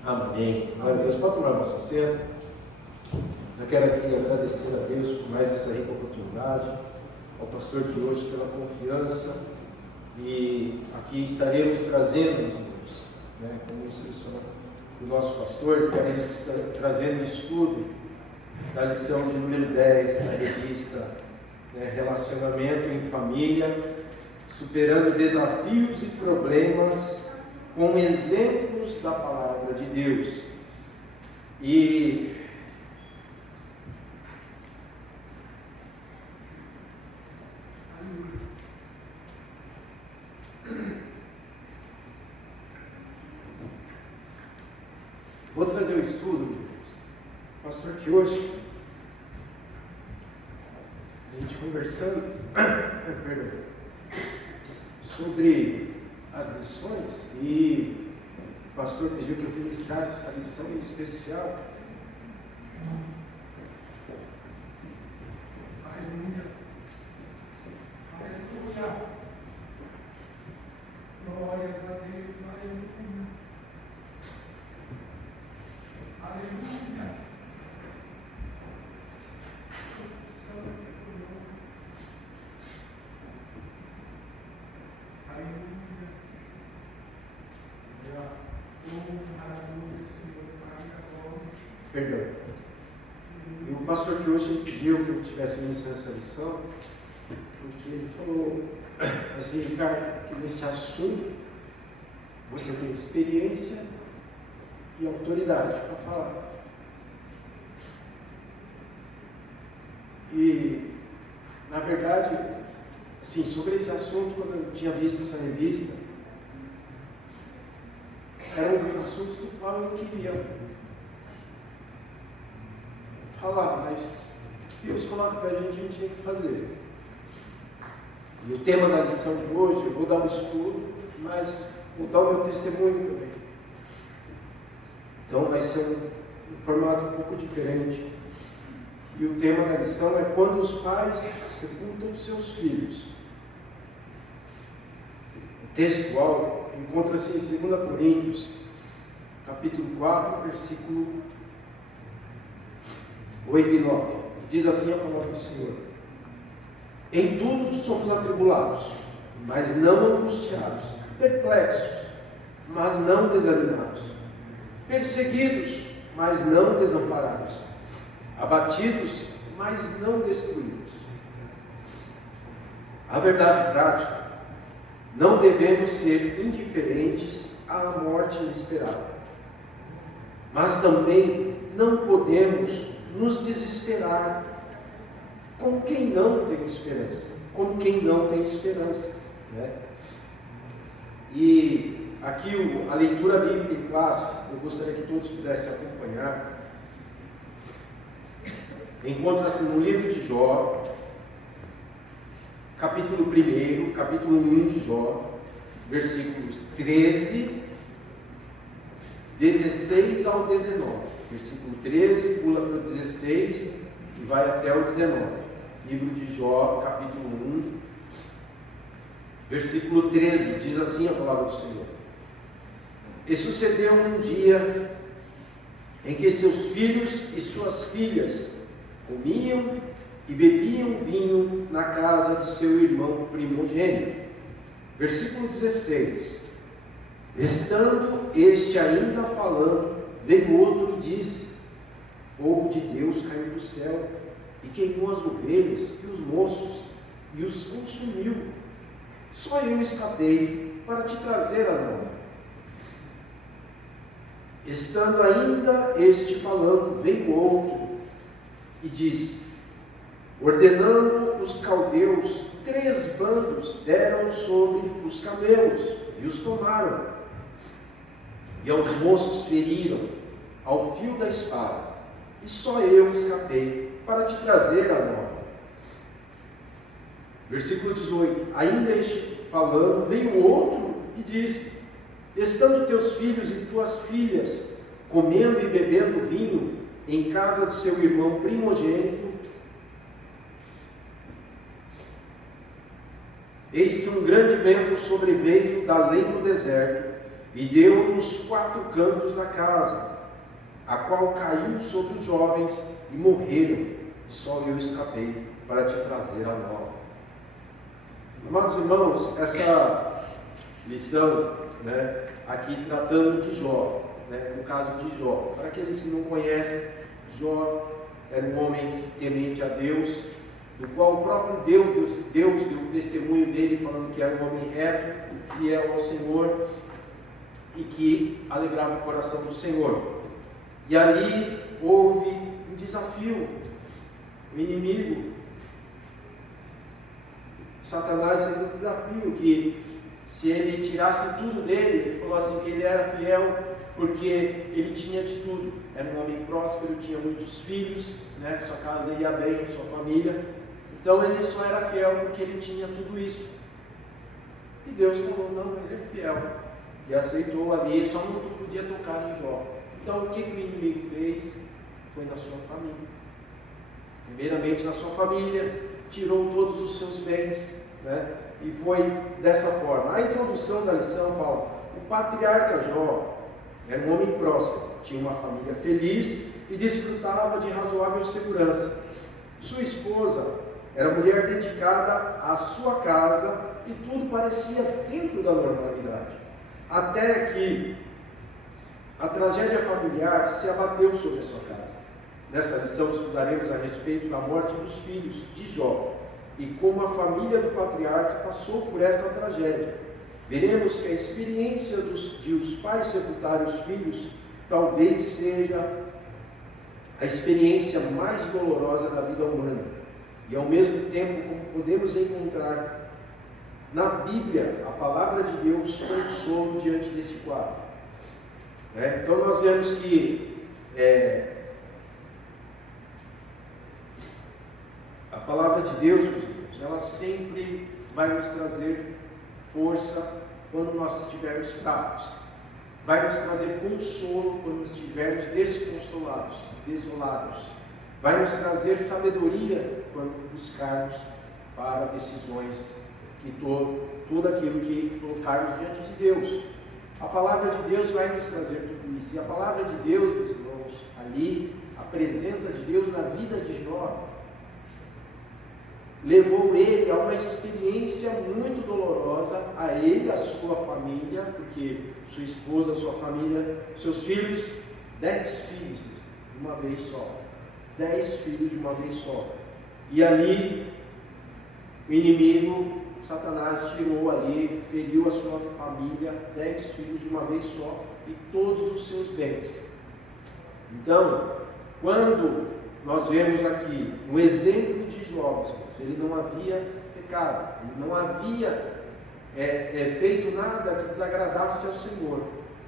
Amém. Glória a Deus. Pode tomar nossa cena. Eu quero aqui agradecer a Deus por mais essa rica oportunidade, ao pastor de hoje pela confiança, e aqui estaremos trazendo, irmãos, né, como instrução do nosso pastor, estaremos trazendo o estudo da lição de número 10 da revista, né, Relacionamento em Família, superando desafios e problemas com exemplos da palavra de Deus. E vou trazer o estudo, pastor, que hoje a gente conversando sobre as lições, e o pastor pediu que eu ministrasse essa lição em especial. Aleluia. Aleluia. Glórias a Deus. Aleluia. Aleluia. Perdão. E o pastor que hoje pediu que eu tivesse ministrado essa lição, porque ele falou assim, Ricardo, que nesse assunto você tem experiência e autoridade para falar. E, na verdade, assim, sobre esse assunto, quando eu tinha visto essa revista, era um dos assuntos do qual eu queria falar, mas Deus coloca para a gente tem que fazer. E o tema da lição de hoje, eu vou dar um estudo, mas vou dar o meu testemunho também. Então vai ser um formato um pouco diferente. E o tema da lição é quando os pais sepultam seus filhos. O textual encontra-se em 2 Coríntios, capítulo 4, versículo 8 e 9. Diz assim a palavra do Senhor: em tudo somos atribulados, mas não angustiados, perplexos, mas não desanimados, perseguidos, mas não desamparados, abatidos, mas não destruídos. A verdade prática: não devemos ser indiferentes à morte inesperada, mas também não podemos nos desesperar como quem não tem esperança, né? E aqui a leitura bíblica em classe, eu gostaria que todos pudessem acompanhar, encontra-se no livro de Jó, capítulo 1, capítulo 1 de Jó, versículos 13, 16 ao 19. Versículo 13, pula para o 16 e vai até o 19. Livro de Jó, capítulo 1, versículo 13, diz assim a palavra do Senhor: e sucedeu um dia em que seus filhos e suas filhas comiam e bebiam vinho na casa de seu irmão primogênito. Versículo 16: estando este ainda falando, veio outro e disse: fogo de Deus caiu do céu e queimou as ovelhas e os moços e os consumiu. Só eu escapei para te trazer a nova. Estando ainda este falando, veio outro e disse: ordenando os caldeus, 3 bandos deram sobre os camelos e os tomaram, e aos moços feriram ao fio da espada, e só eu escapei para te trazer a nova. Versículo 18: ainda este falando, veio outro e disse: estando teus filhos e tuas filhas comendo e bebendo vinho, em casa de seu irmão primogênito, eis que um grande vento sobreveio da além do deserto e deu nos 4 cantos da casa, a qual caiu sobre os jovens e morreram, e só eu escapei para te trazer a nova. Amados irmãos, essa lição, aqui tratando de Jó, no caso de Jó, para aqueles que não conhecem, Jó era um homem temente a Deus, do qual o próprio Deus deu o testemunho dele, falando que era um homem reto, fiel ao Senhor e que alegrava o coração do Senhor. E ali houve um desafio, o inimigo, Satanás fez um desafio que se ele tirasse tudo dele, ele falou assim que ele era fiel porque ele tinha de tudo, era um homem próspero, tinha muitos filhos, sua casa ia bem, sua família, então ele só era fiel porque ele tinha tudo isso. E Deus falou, não, ele é fiel, e aceitou ali, só não podia tocar em Jó. Então o que o inimigo fez? Foi na sua família, primeiramente na sua família, tirou todos os seus bens, e foi dessa forma. A introdução da lição fala, o patriarca Jó era um homem próspero, tinha uma família feliz e desfrutava de razoável segurança. Sua esposa era mulher dedicada à sua casa e tudo parecia dentro da normalidade, até que a tragédia familiar se abateu sobre a sua casa. Nessa lição estudaremos a respeito da morte dos filhos de Jó e como a família do patriarca passou por essa tragédia. Veremos que a experiência de os pais sepultarem os filhos talvez seja a experiência mais dolorosa da vida humana e ao mesmo tempo, como podemos encontrar na Bíblia, a palavra de Deus consolo diante deste quadro. Então nós vemos que a palavra de Deus, meus irmãos, ela sempre vai nos trazer força quando nós estivermos fracos, vai nos trazer consolo quando estivermos desconsolados, desolados, vai nos trazer sabedoria quando buscarmos para decisões e tudo aquilo que colocarmos diante de Deus. A palavra de Deus vai nos trazer tudo isso. E a palavra de Deus, meus irmãos, ali, a presença de Deus na vida de Jó, levou ele a uma experiência muito dolorosa, a ele, a sua família, porque sua esposa, sua família, seus filhos, 10 filhos de uma vez só. 10 filhos de uma vez só. E ali, o inimigo, Satanás, tirou ali, feriu a sua família, 10 filhos de uma vez só, e todos os seus bens. Então, quando nós vemos aqui, no exemplo de Jó, ele não havia pecado, ele não havia feito nada que desagradasse ao Senhor,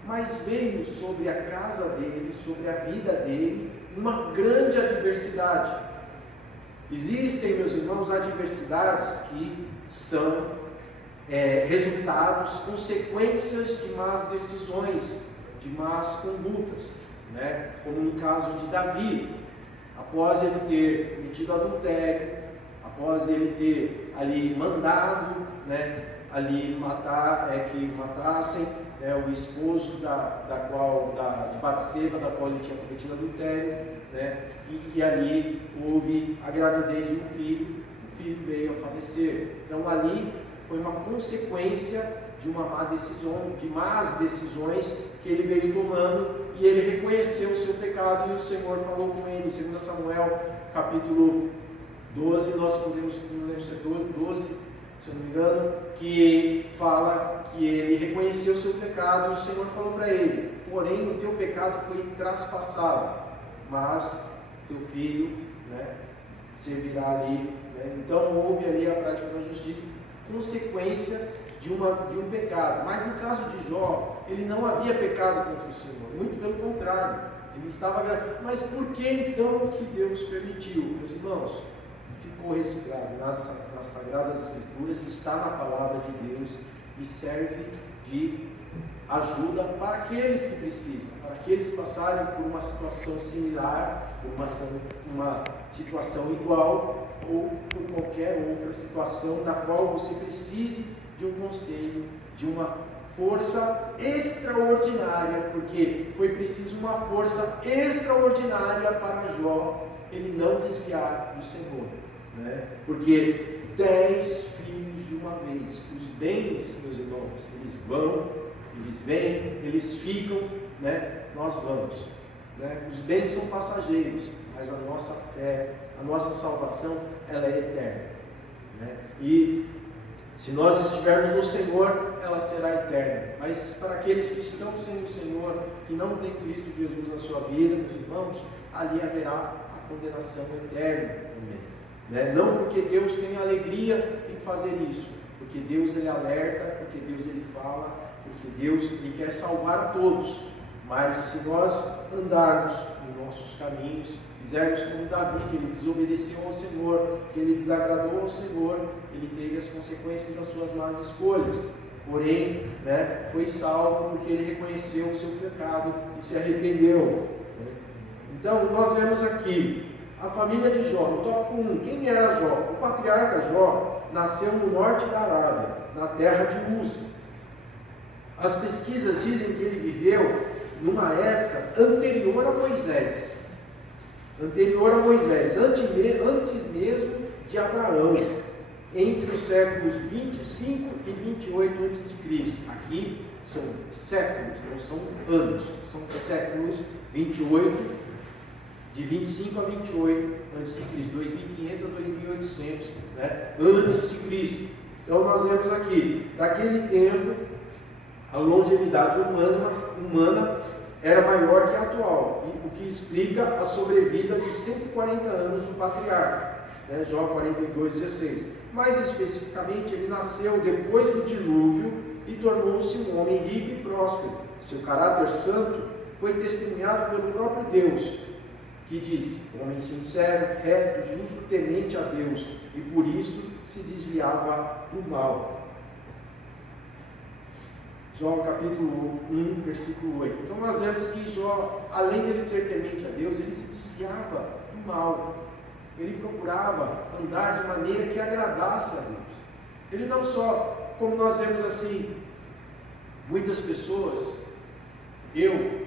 mas veio sobre a casa dele, sobre a vida dele, uma grande adversidade. Existem, meus irmãos, adversidades que são resultados, consequências de más decisões, de más condutas, como no caso de Davi, após ele ter cometido adultério, após ele ter ali mandado, ali matar, que matassem o esposo de Batseba, da qual ele tinha cometido adultério, e ali houve a gravidez de um filho, o filho veio a falecer. Então ali foi uma consequência de uma má decisão, de más decisões que ele veio tomando, e ele reconheceu o seu pecado, e o Senhor falou com ele, em 2 Samuel, capítulo 12, nós podemos, não lembro se é 12, se eu não me engano, que fala que ele reconheceu o seu pecado, e o Senhor falou para ele, porém o teu pecado foi traspassado, mas teu filho servirá ali. Então houve ali a prática da justiça, consequência de um pecado. Mas no caso de Jó, ele não havia pecado contra o Senhor, muito pelo contrário, ele estava. Mas por que então que Deus permitiu? Meus irmãos, ficou registrado nas Sagradas Escrituras, está na palavra de Deus e serve de ajuda para aqueles que precisam, para aqueles que passarem por uma situação similar, por uma situação igual ou por qualquer outra situação na qual você precise de um conselho, de uma força extraordinária, porque foi preciso uma força extraordinária para Jó ele não desviar do Senhor, né? Porque 10 filhos de uma vez, os bens, meus irmãos, eles vão, eles vêm, eles ficam, né? Nós vamos, né? Os bens são passageiros, mas a nossa fé, a nossa salvação, ela é eterna, né? E se nós estivermos no Senhor, ela será eterna. Mas para aqueles que estão sem o Senhor, que não têm Cristo Jesus na sua vida, meus irmãos, ali haverá a condenação eterna também, né? Não porque Deus tem alegria em fazer isso, porque Deus ele alerta, porque Deus ele fala, porque Deus ele quer salvar a todos. Mas se nós andarmos em nossos caminhos, fizermos como Davi, que ele desobedeceu ao Senhor, que ele desagradou ao Senhor, ele teve as consequências das suas más escolhas. Porém, né, foi salvo porque ele reconheceu o seu pecado e se arrependeu. Então, nós vemos aqui a família de Jó, no tópico 1. Quem era Jó? O patriarca Jó nasceu no norte da Arábia, na terra de Uz. As pesquisas dizem que ele viveu numa época anterior a Moisés. Antes mesmo de Abraão, entre os séculos 25 e 28 a.C. Aqui são séculos, não são anos, são séculos 28, de 25 a 28 a.C., 2500 a 2800, né? Antes de Cristo. Então nós vemos aqui, daquele tempo, a longevidade humana era maior que a atual, o que explica a sobrevida de 140 anos do patriarca, né? Jó 42:16. Mais especificamente, ele nasceu depois do dilúvio e tornou-se um homem rico e próspero. Seu caráter santo foi testemunhado pelo próprio Deus, que diz: homem sincero, reto, justo, temente a Deus, e por isso se desviava do mal. Jó capítulo 1, versículo 8. Então nós vemos que Jó, além de ele ser temente a Deus, ele se desviava do mal. Ele procurava andar de maneira que agradasse a Deus. Ele não só, como nós vemos assim, muitas pessoas, eu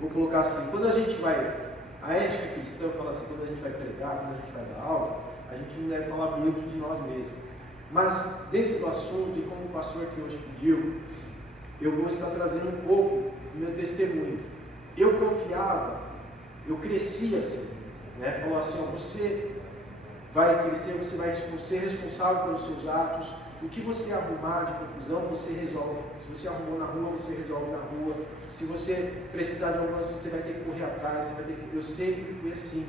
vou colocar assim, quando a gente vai, a ética cristã fala assim, quando a gente vai pregar, quando a gente vai dar aula, a gente não deve falar muito de nós mesmos. Mas dentro do assunto, e como o pastor que hoje pediu, eu vou estar trazendo um pouco do meu testemunho. Eu confiava, eu crescia assim, né? Falou assim: ó, você vai crescer, você vai ser responsável pelos seus atos. O que você arrumar de confusão, você resolve. Se você arrumou na rua, você resolve na rua. Se você precisar de alguma coisa, você vai ter que correr atrás. Você vai ter que... Eu sempre fui assim.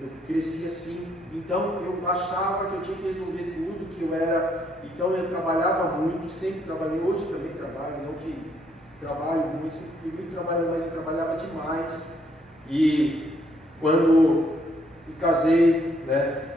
Eu cresci assim. Então eu achava que eu tinha que resolver tudo, que eu era. Então eu trabalhava muito, sempre trabalhei. Hoje também trabalho, não que trabalho muito, sempre fui muito trabalhando, mas eu trabalhava demais. E quando me casei, né?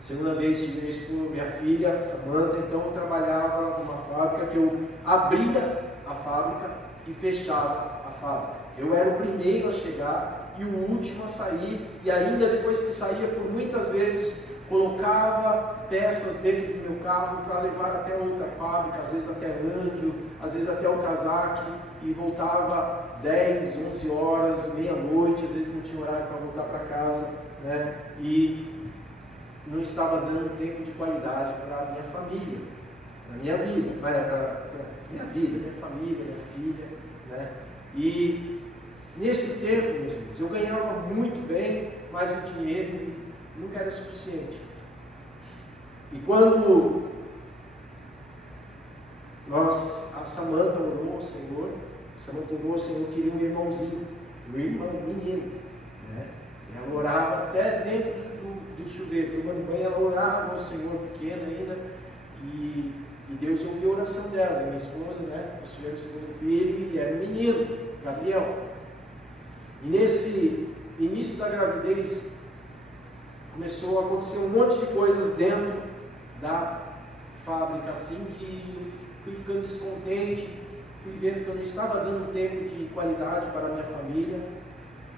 Segunda vez tive minha filha, Samantha, então eu trabalhava numa fábrica que eu abria a fábrica e fechava a fábrica. Eu era o primeiro a chegar e o último a sair, e ainda depois que saía, por muitas vezes, colocava peças dentro do meu carro para levar até outra fábrica, às vezes até Ândio, às vezes até o Casaque, e voltava 10, 11 horas, meia-noite, às vezes não tinha horário para voltar para casa, né? E não estava dando tempo de qualidade para a minha família, para a minha vida, para minha vida, minha família, minha filha, né? E nesse tempo, meus irmãos, eu ganhava muito bem, mas o dinheiro nunca era suficiente. E quando a Samantha orou ao Senhor, queria um irmãozinho, um irmão, um menino, né? E ela orava até dentro do chuveiro, tomando banho, ela orava ao Senhor, pequena ainda, e Deus ouviu a oração dela, minha esposa, né? Nós tivemos o segundo filho, e era um menino, Gabriel. E nesse início da gravidez, começou a acontecer um monte de coisas dentro da fábrica, assim, que fui ficando descontente, fui vendo que eu não estava dando tempo de qualidade para a minha família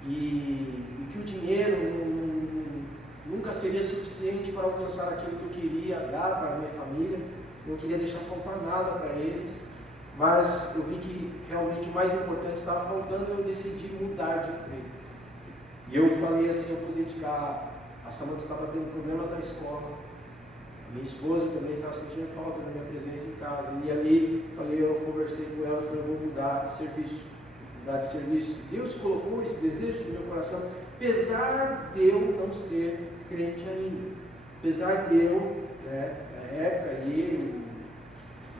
e que o dinheiro nunca seria suficiente para alcançar aquilo que eu queria dar para a minha família. Não queria deixar faltar nada para eles, mas eu vi que realmente o mais importante estava faltando. Eu decidi mudar de emprego. E eu falei assim, eu vou dedicar. A Samanta estava tendo problemas na escola, a minha esposa também estava sentindo falta da minha presença em casa, e ali eu conversei com ela e falei, vou mudar de serviço. Deus colocou esse desejo no meu coração, apesar de eu não ser crente ainda, apesar de eu, na época,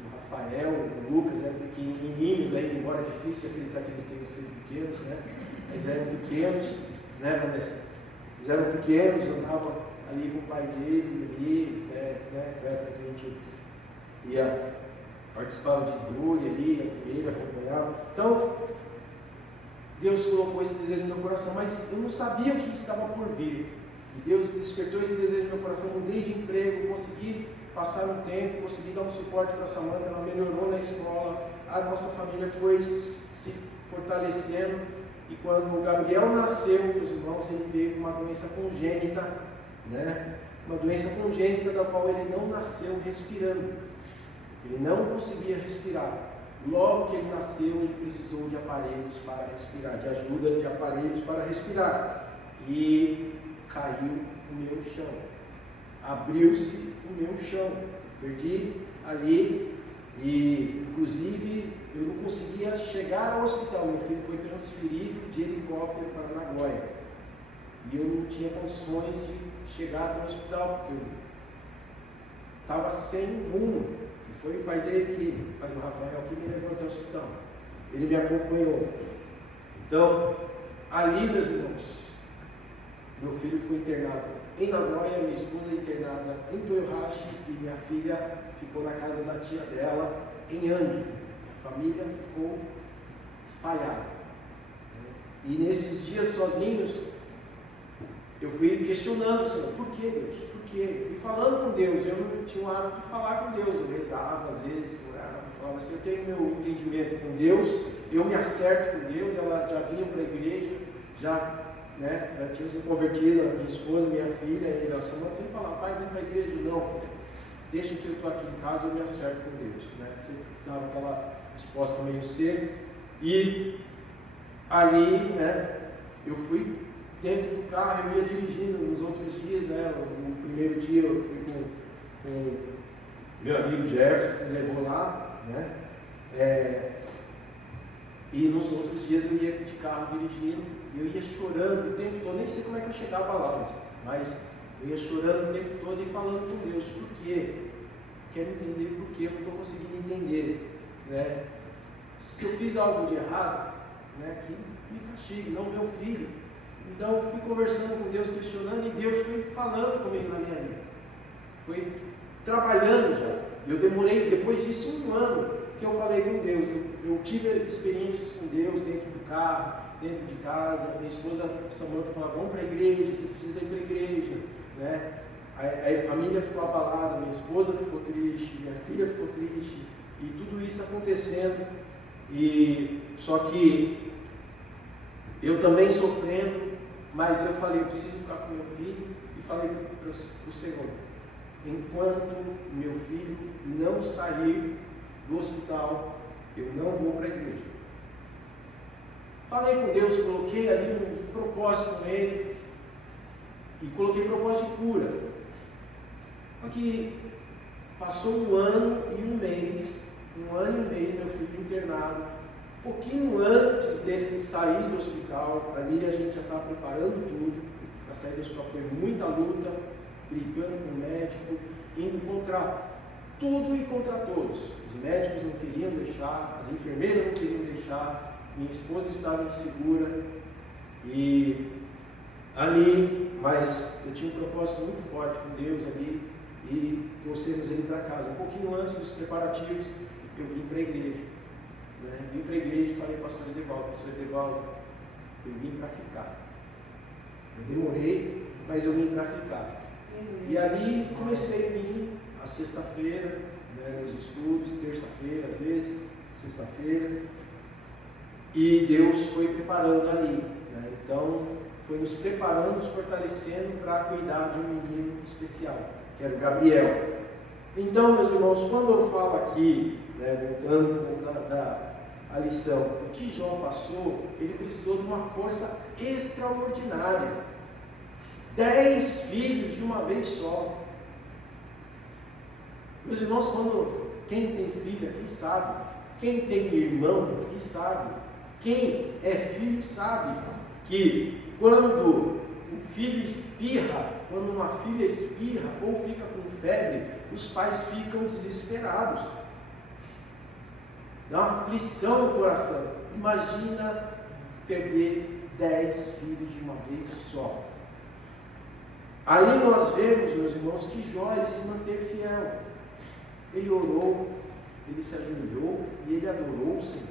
o Rafael, o Lucas eram pequenininhos ainda, embora é difícil acreditar que eles tenham sido pequenos, né? Mas eram pequenos, né, Vanessa? Eles eram pequenos, eu andava ali com o pai dele, ali, foi a época que a gente ia, participava de Dúria ali, ele acompanhava. Então, Deus colocou esse desejo no meu coração, mas eu não sabia o que estava por vir. E Deus despertou esse desejo no meu coração, mudei de emprego, consegui passar um tempo, consegui dar um suporte para a Samanta, ela melhorou na escola, a nossa família foi se fortalecendo. E quando o Gabriel nasceu, meus irmãos, ele veio com uma doença congênita, né? Uma doença congênita da qual ele não nasceu respirando. Ele não conseguia respirar. Logo que ele nasceu, ele precisou de aparelhos para respirar, de ajuda de aparelhos para respirar. E caiu o meu chão. Abriu-se o meu chão. Perdi ali e, inclusive, eu não conseguia chegar ao hospital. Meu filho foi transferido de helicóptero para Nagoya. E eu não tinha condições de chegar até o hospital, porque eu estava sem rumo. E foi o pai dele, o pai do Rafael, que me levou até o hospital. Ele me acompanhou. Então, ali, meus irmãos, meu filho ficou internado em Nagoya, minha esposa internada em Toyohashi e minha filha ficou na casa da tia dela em Andi. A família ficou espalhada. E nesses dias sozinhos, eu fui questionando o Senhor, por que Deus? Por quê? Eu fui falando com Deus, eu não tinha o hábito de falar com Deus, eu rezava às vezes, orava, falava assim, eu tenho meu entendimento com Deus, eu me acerto com Deus. Ela já vinha para a igreja, já tinha se convertido, a minha esposa, minha filha, e ela sempre falava, pai, vem para a igreja. Não, filho, deixa que eu estou aqui em casa, eu me acerto com Deus. Você dava aquela resposta meio seca. E ali, eu fui dentro do carro, eu ia dirigindo nos outros dias, no primeiro dia eu fui com meu amigo Jefferson, que me levou lá, e nos outros dias eu ia de carro dirigindo, e eu ia chorando o tempo todo, nem sei como é que eu chegava lá, mas eu ia chorando o tempo todo e falando com Deus, por quê? Quero entender por quê, eu não estou conseguindo entender, se eu fiz algo de errado, que me castigue, não meu filho. Então eu fui conversando com Deus, questionando, e Deus foi falando comigo na minha vida, foi trabalhando já. Eu demorei, depois disso, 1 ano que eu falei com Deus. Eu tive experiências com Deus dentro do carro, dentro de casa. Minha esposa Samanta falava, vamos para a igreja, você precisa ir para a igreja, A família ficou abalada, minha esposa ficou triste, minha filha ficou triste, e tudo isso acontecendo, e só que eu também sofrendo, mas eu falei, eu preciso ficar com meu filho, e falei para o Senhor, enquanto meu filho não sair do hospital, eu não vou para a igreja. Falei com Deus, coloquei ali um propósito com Ele, e coloquei propósito de cura. Aqui passou 1 ano e 1 mês, meu filho internado. Pouquinho antes dele sair do hospital, ali a gente já estava preparando tudo para sair do hospital. Foi muita luta, brigando com o médico, indo contra tudo e contra todos. Os médicos não queriam deixar, as enfermeiras não queriam deixar, minha esposa estava insegura, e ali, mas eu tinha um propósito muito forte com Deus ali, e trouxemos ele para casa. Um pouquinho antes dos preparativos, eu vim para a igreja. Vim para a igreja e falei, pastor Edevaldo, eu vim para ficar. Eu demorei, mas eu vim para ficar. E ali comecei a vir a sexta-feira, nos estudos, terça-feira, às vezes, sexta-feira, e Deus foi preparando ali, né? Então, foi nos preparando, nos fortalecendo para cuidar de um menino especial, que era o Gabriel. Então, meus irmãos, quando eu falo aqui, né, voltando um pouco da lição, o que Jó passou, ele precisou de uma força extraordinária. 10 filhos de uma vez só. Meus irmãos, quem tem filho aqui sabe, quem tem irmão aqui sabe, quem é filho sabe que quando um filho espirra, quando uma filha espirra ou fica com febre, os pais ficam desesperados. Dá uma aflição no coração. Imagina perder 10 filhos de uma vez só. Aí nós vemos, meus irmãos, que Jó ele se manteve fiel. Ele orou, ele se ajoelhou e ele adorou o Senhor.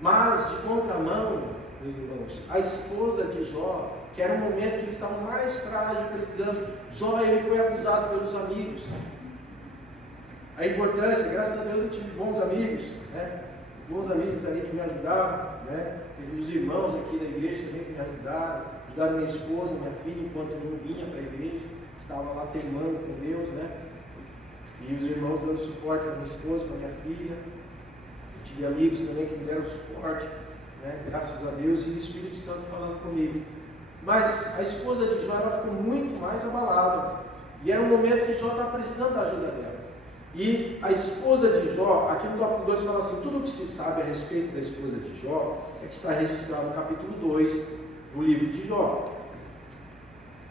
Mas, de contramão, meus irmãos, a esposa de Jó, que era um momento que eles estavam mais frágeis, precisando, Jó ele foi acusado pelos amigos. A importância, graças a Deus eu tive bons amigos, né? Bons amigos ali que me ajudavam, né? Teve os irmãos aqui da igreja também que me ajudaram minha esposa, minha filha, enquanto eu não vinha para a igreja, estava lá teimando com Deus, né? E os irmãos dando suporte para minha esposa, para minha filha. Eu tive amigos também que me deram suporte, né? Graças a Deus, e o Espírito Santo falando comigo. Mas a esposa de Jó ela ficou muito mais abalada, e era um momento que Jó estava precisando da ajuda dela. E a esposa de Jó, aqui no capítulo 2 fala assim, tudo o que se sabe a respeito da esposa de Jó é que está registrado no capítulo 2 do livro de Jó.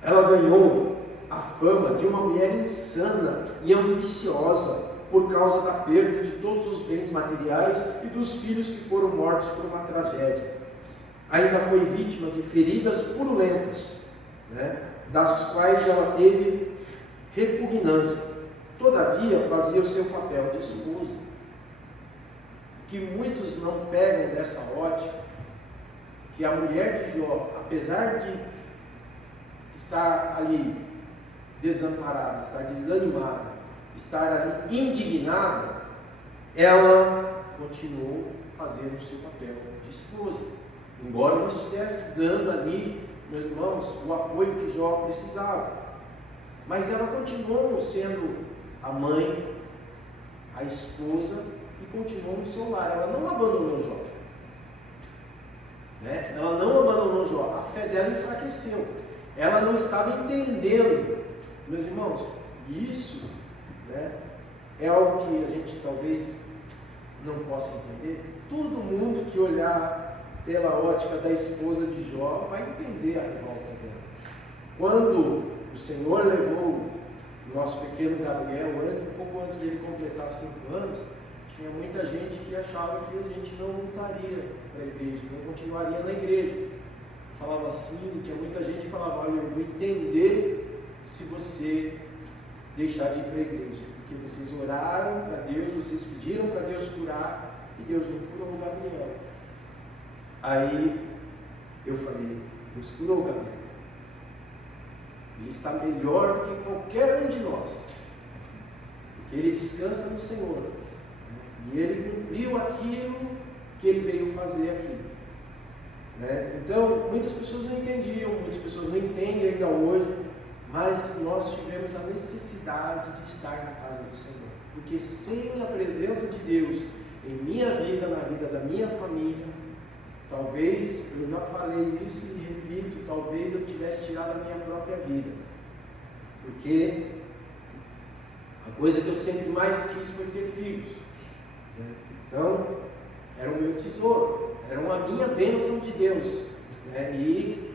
Ela ganhou a fama de uma mulher insana e ambiciosa por causa da perda de todos os bens materiais e dos filhos que foram mortos por uma tragédia. Ainda foi vítima de feridas purulentas, né, das quais ela teve repugnância. Todavia, fazia o seu papel de esposa. Que muitos não pegam dessa ótica, que a mulher de Jó, apesar de estar ali desamparada, estar desanimada, estar ali indignada, ela continuou fazendo o seu papel de esposa. Embora não estivesse dando ali, meus irmãos, o apoio que Jó precisava. Mas ela continuou sendo a mãe, a esposa e continuou no seu lar. Ela não abandonou Jó. Né? Ela não abandonou Jó. A fé dela enfraqueceu. Ela não estava entendendo. Meus irmãos, isso, né, é algo que a gente talvez não possa entender. Todo mundo que olhar pela ótica da esposa de Jó vai entender a revolta dela. Quando o Senhor levou o nosso pequeno Gabriel, um pouco antes dele completar 5 anos, tinha muita gente que achava que a gente não voltaria para a igreja, não continuaria na igreja. Falava assim, tinha muita gente que falava, olha, eu vou entender se você deixar de ir para a igreja, porque vocês oraram para Deus, vocês pediram para Deus curar, e Deus não curou o Gabriel. Aí eu falei, Deus curou o Gabriel. Ele está melhor do que qualquer um de nós, porque ele descansa no Senhor, né? E ele cumpriu aquilo que ele veio fazer aqui, né? Então, muitas pessoas não entendiam, muitas pessoas não entendem ainda hoje, mas nós tivemos a necessidade de estar na casa do Senhor, porque sem a presença de Deus em minha vida, na vida da minha família, talvez, eu já falei isso e repito, talvez eu tivesse tirado a minha própria vida, porque a coisa que eu sempre mais quis foi ter filhos, né? Então, era o meu tesouro, era a minha bênção de Deus, né? E,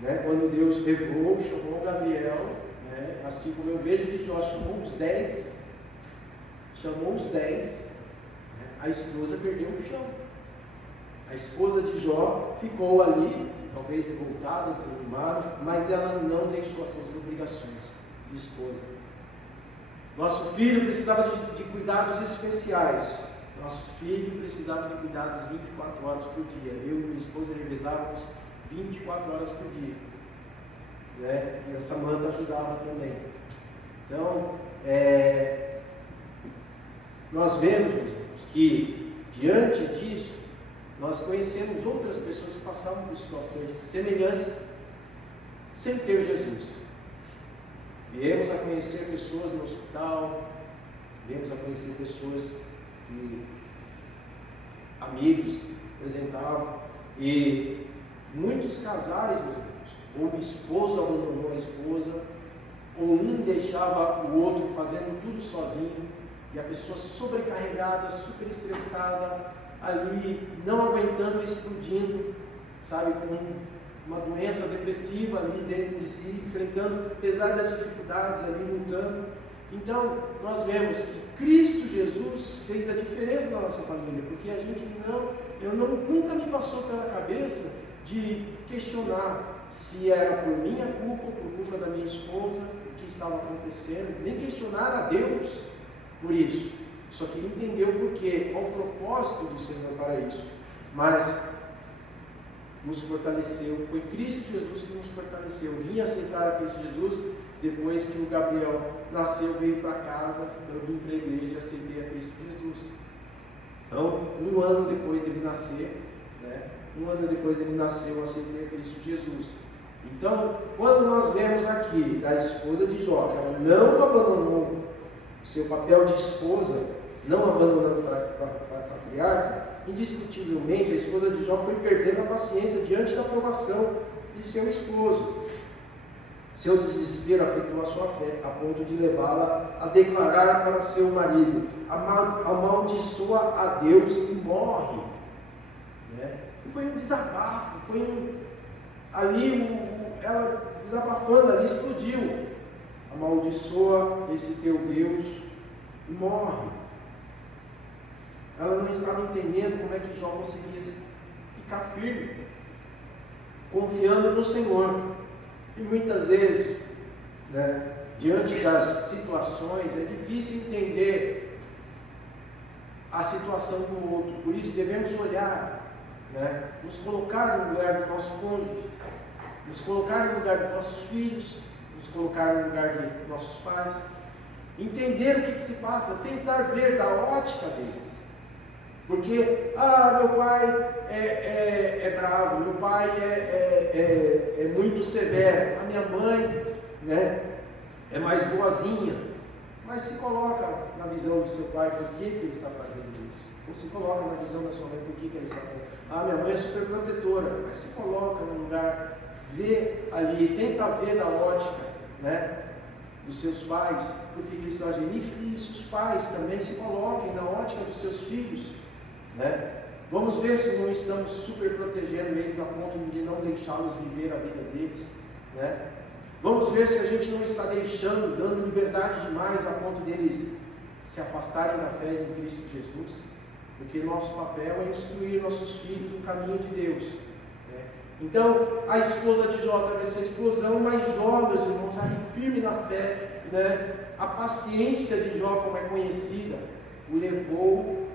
né, quando Deus levou, chamou Gabriel, né, assim como eu vejo de Jó, chamou os 10, né? A esposa perdeu o chão. A esposa de Jó ficou ali, talvez revoltada, desanimada, mas ela não deixou as suas obrigações de esposa. Nosso filho precisava de cuidados especiais. Nosso filho precisava de cuidados 24 horas por dia. Eu e minha esposa revezávamos 24 horas por dia, né? E a Samanta ajudava também. Então, nós vemos que, diante disso, nós conhecemos outras pessoas que passavam por situações semelhantes sem ter Jesus. Viemos a conhecer pessoas no hospital, viemos a conhecer pessoas que amigos apresentavam, e muitos casais, meus irmãos, ou o esposo abandonou a esposa, ou um deixava o outro fazendo tudo sozinho, e a pessoa sobrecarregada, super estressada, ali, não aguentando, explodindo, sabe, com uma doença depressiva ali dentro de si, enfrentando, apesar das dificuldades ali, lutando. Então, nós vemos que Cristo Jesus fez a diferença na nossa família, porque a gente nunca me passou pela cabeça de questionar se era por minha culpa ou por culpa da minha esposa, o que estava acontecendo, nem questionar a Deus por isso. Só queria entender o porquê, qual o propósito do Senhor para isso. Mas nos fortaleceu, foi Cristo Jesus que nos fortaleceu. Eu vim aceitar a Cristo Jesus depois que o Gabriel nasceu, veio para casa, eu vim para a igreja e aceitei a Cristo Jesus. Então, um ano depois dele nascer, eu aceitei a Cristo Jesus. Então, quando nós vemos aqui da esposa de Jó, que ela não abandonou seu papel de esposa, não abandonando para a patriarca, indiscutivelmente a esposa de Jó foi perdendo a paciência diante da provação de seu esposo. Seu desespero afetou a sua fé, a ponto de levá-la a declarar para seu marido: amaldiçoa a Deus e morre. E foi um desabafo, ela desabafando ali, explodiu. Amaldiçoa esse teu Deus e morre. Ela não estava entendendo como é que Jó conseguia ficar firme, confiando no Senhor. E muitas vezes, diante das situações, é difícil entender a situação do outro. Por isso devemos olhar, nos colocar no lugar do nosso cônjuge, nos colocar no lugar dos nossos filhos, nos colocar no lugar de nossos pais, entender o que se passa, tentar ver da ótica deles. Porque, meu pai é bravo, meu pai é muito severo, a minha mãe é mais boazinha. Mas se coloca na visão do seu pai, por que ele está fazendo isso? Ou se coloca na visão da sua mãe, por que ele está fazendo? Minha mãe é super protetora, mas se coloca no lugar, vê ali, tenta ver da ótica dos seus pais, por que eles estão agindo. E os pais também se coloquem na ótica dos seus filhos. Vamos ver se não estamos super protegendo eles a ponto de não deixá-los viver a vida deles. Vamos ver se a gente não está deixando, dando liberdade demais a ponto deles se afastarem da fé em Cristo Jesus, porque nosso papel é instruir nossos filhos no caminho de Deus. Então, a esposa de Jó teve essa explosão, mas Jó, meus irmãos, ali firme na fé, a paciência de Jó, como é conhecida, o levou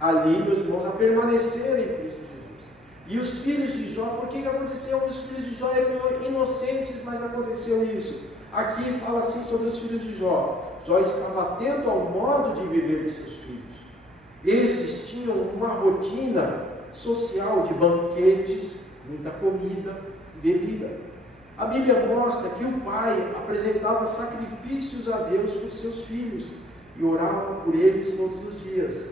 ali, meus irmãos, a permanecer em Cristo Jesus. E os filhos de Jó, por que aconteceu? Os filhos de Jó eram inocentes, mas aconteceu isso. Aqui fala assim sobre os filhos de Jó. Jó estava atento ao modo de viver de seus filhos. Esses tinham uma rotina social de banquetes, muita comida, bebida. A Bíblia mostra que o pai apresentava sacrifícios a Deus por seus filhos e orava por eles todos os dias.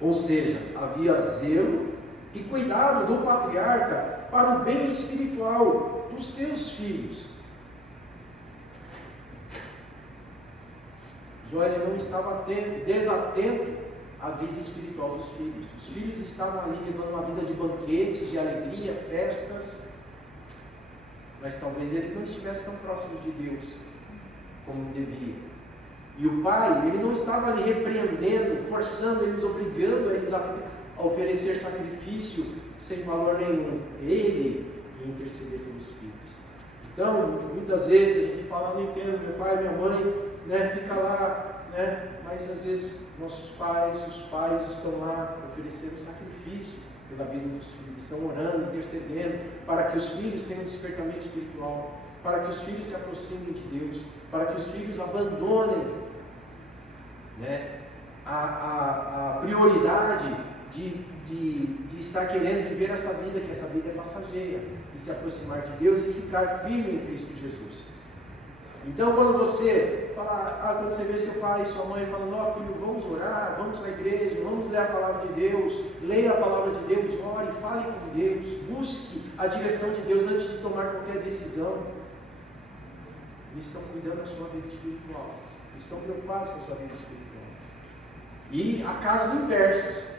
Ou seja, havia zelo e cuidado do patriarca para o bem espiritual dos seus filhos. Jó não estava desatento à vida espiritual dos filhos. Os filhos estavam ali levando uma vida de banquetes, de alegria, festas, mas talvez eles não estivessem tão próximos de Deus como deviam. E o pai, ele não estava ali repreendendo, forçando eles, obrigando eles a oferecer sacrifício sem valor nenhum. Ele ia interceder pelos filhos. Então, muitas vezes a gente fala: não entendo, meu pai, minha mãe, fica lá, mas às vezes nossos pais, os pais estão lá oferecendo sacrifício pela vida dos filhos, estão orando, intercedendo para que os filhos tenham um despertamento espiritual, para que os filhos se aproximem de Deus, para que os filhos abandonem a prioridade de estar querendo viver essa vida, que essa vida é passageira, e se aproximar de Deus e ficar firme em Cristo Jesus. Então, quando você fala, quando você vê seu pai e sua mãe falando, ó filho, vamos orar, vamos na igreja, vamos ler a palavra de Deus, leia a palavra de Deus, ore, fale com Deus, busque a direção de Deus antes de tomar qualquer decisão. Eles estão cuidando da sua vida espiritual, eles estão preocupados com a sua vida espiritual. E há casos inversos,